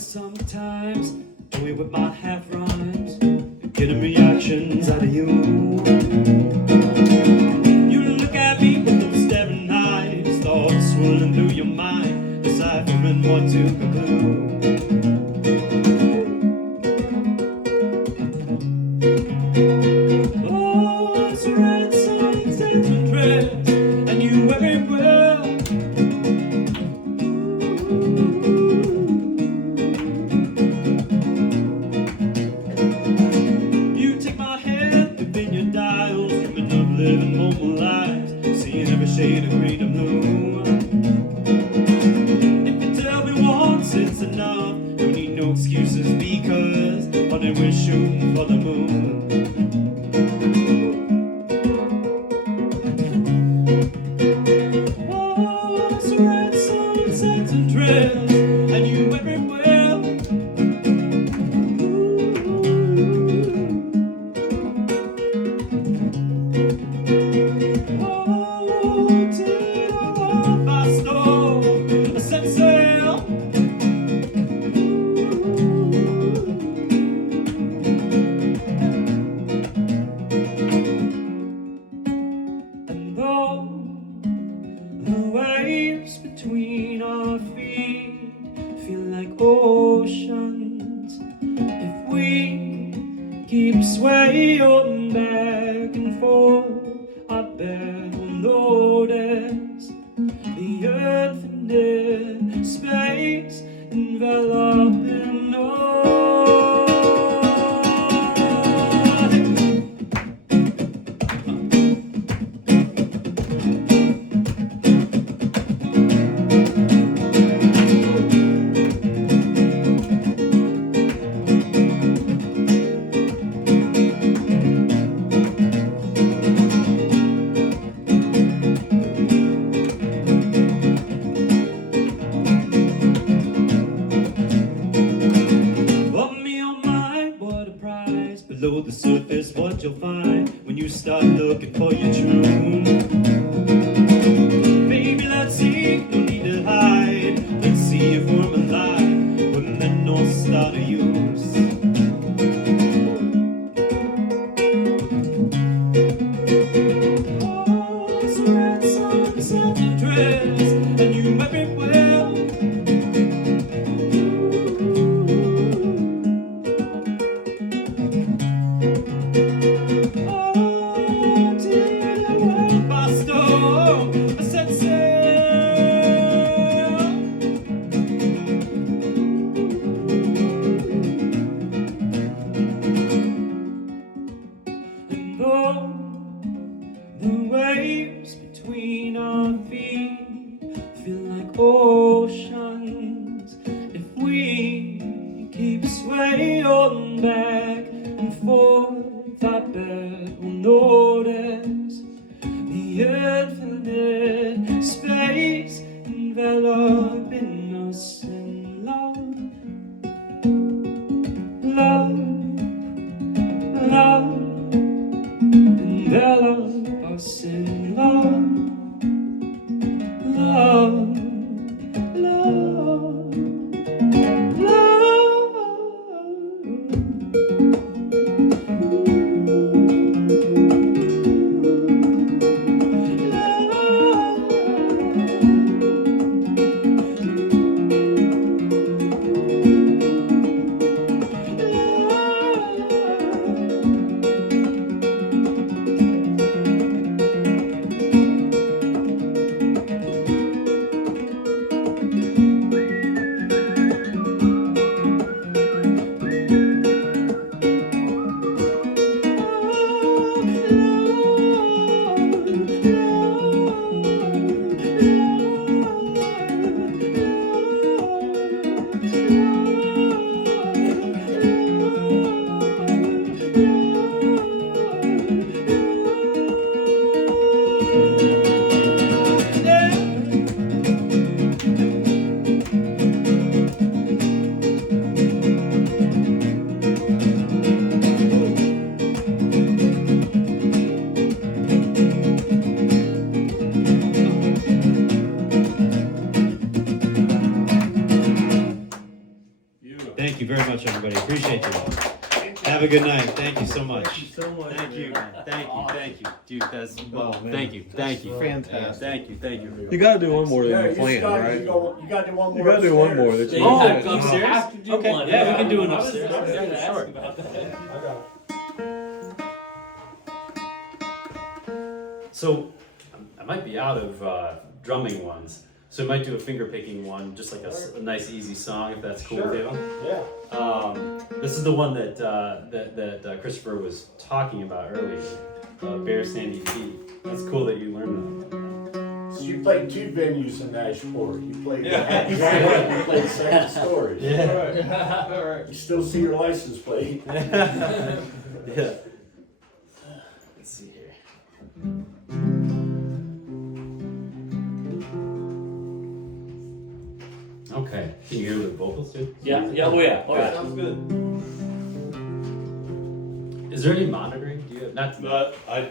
Sometimes, toy with my half rhymes, getting reactions out of you. You look at me with those staring eyes, thoughts swirling through your mind, deciphering what to conclude. Oh, it's a red sunset dress, and you wear it well. Living normal lives, seeing every shade of green and blue. If you tell me once it's enough, don't need no excuses because honey, we're shooting for the moon. Oh, it's a red sunset and dress, and you wear it well. Oh, dear. what you'll find when you start looking for your truth. Baby, let's see, no need to hide. Let's see if we're alive when the North Star to use. Oh, it's a red sun, such a dress, and you everywhere. Between our feet feel like oceans. If we keep swaying back and forth, I bet we'll notice the infinite space enveloping us in love, love, love, envelop us in love, love, love, Thank you very much, everybody. Appreciate you. Have a good night. Thank you so much. Thank you so much. Thank you. Thank you. Dude, that's well. Oh, man. Thank you. Fantastic. Thank you. You gotta do one more than you planned, right? You gotta do one more. You gotta do one more. That you Oh, planned. upstairs? Have to do Okay, one. yeah, we can do an I was upstairs. gonna Yeah, ask sure. about that. I got it. So I might be out of drumming ones, so I might do a finger picking one, just like a nice easy song, if that's cool with you. Yeah. This is the one that Christopher was talking about earlier, Bare Sandy Feet. That's cool that you learned that. So you played two venues in Nashville. You played you played Second Story. Yeah. All right. You still see your license plate. Yeah. Let's see here. Okay. Can you hear the vocals too? Yeah, oh yeah. Sounds good. Is there any monitoring? Do you have not? I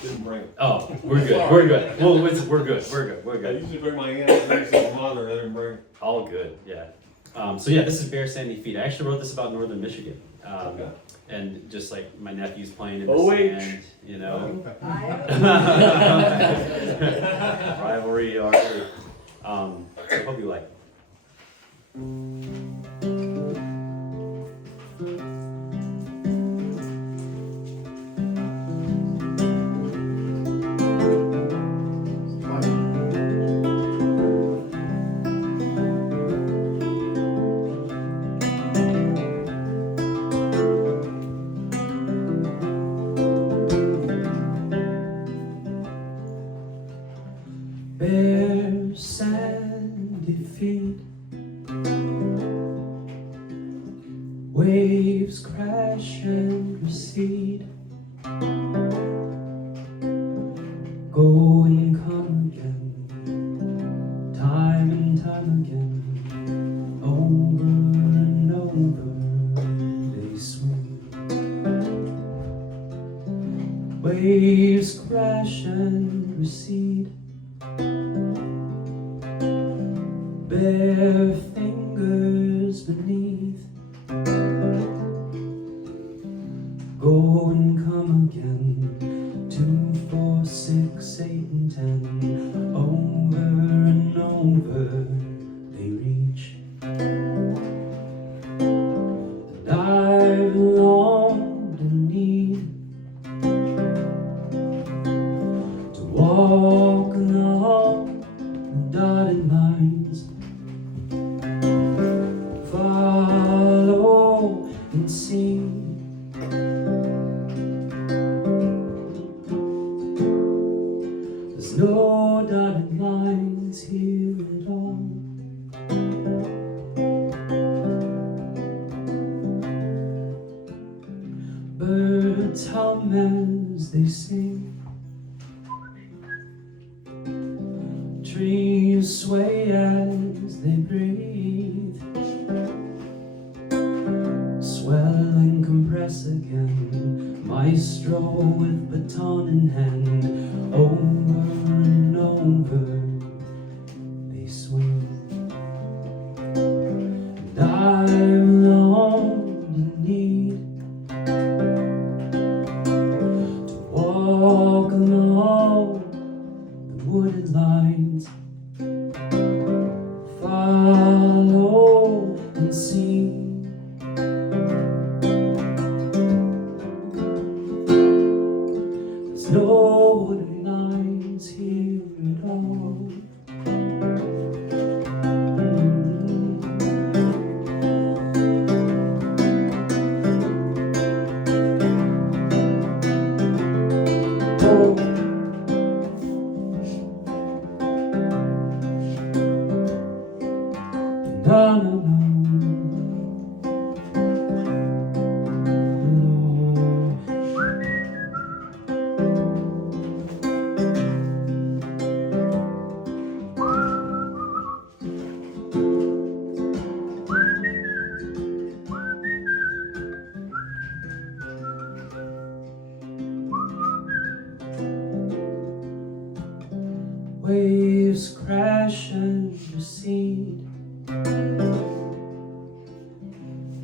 didn't bring it. Oh, we're good. We're good. Well, we're good. We're I good. usually bring my hands monitor. I didn't bring. All good. Yeah. So yeah, this is Bare Sandy Feet. I actually wrote this about northern Michigan. Okay. And just like my nephew's playing in the OH. sand, you know. Rivalry, archery. I hope you like it. Bare sandy feet, waves crash and recede, go and come again, time and time again, over and over they swing. Waves crash and recede, bare fingers beneath, go and come again, 2, 4, 6, 8, and 10, over and over they reach, and I've longed and need to walk along the dotted lines, follow and see. There's no dotted lines here at all. Birds hum as they sing, trees sway as they breathe, swell and compress again, maestro with baton in hand, over and over they swing, and I've longed and need to walk along the wooded lines, follow and see. There's no wooded lines here at all. Oh. No, no, no. Waves crash and recede,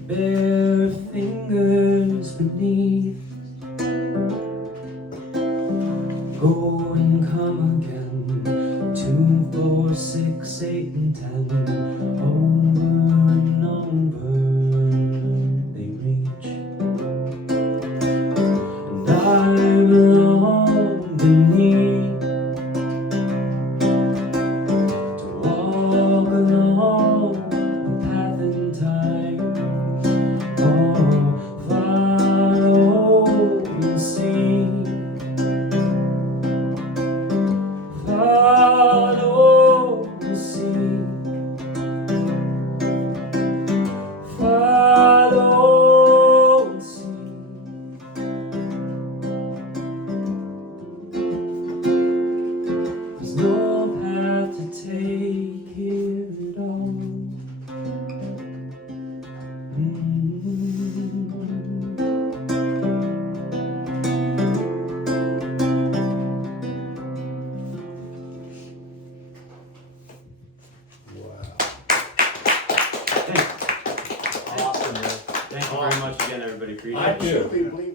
bare fingers beneath, go and come again, 2, 4, 6, 8, and 10, over and over they reach, and I'm along the need walk along the path in time, oh, follow and see, follow and see, follow and see. There's no path to take here at all. Awesome, man. Thank you very much again, everybody. Appreciate I it. do.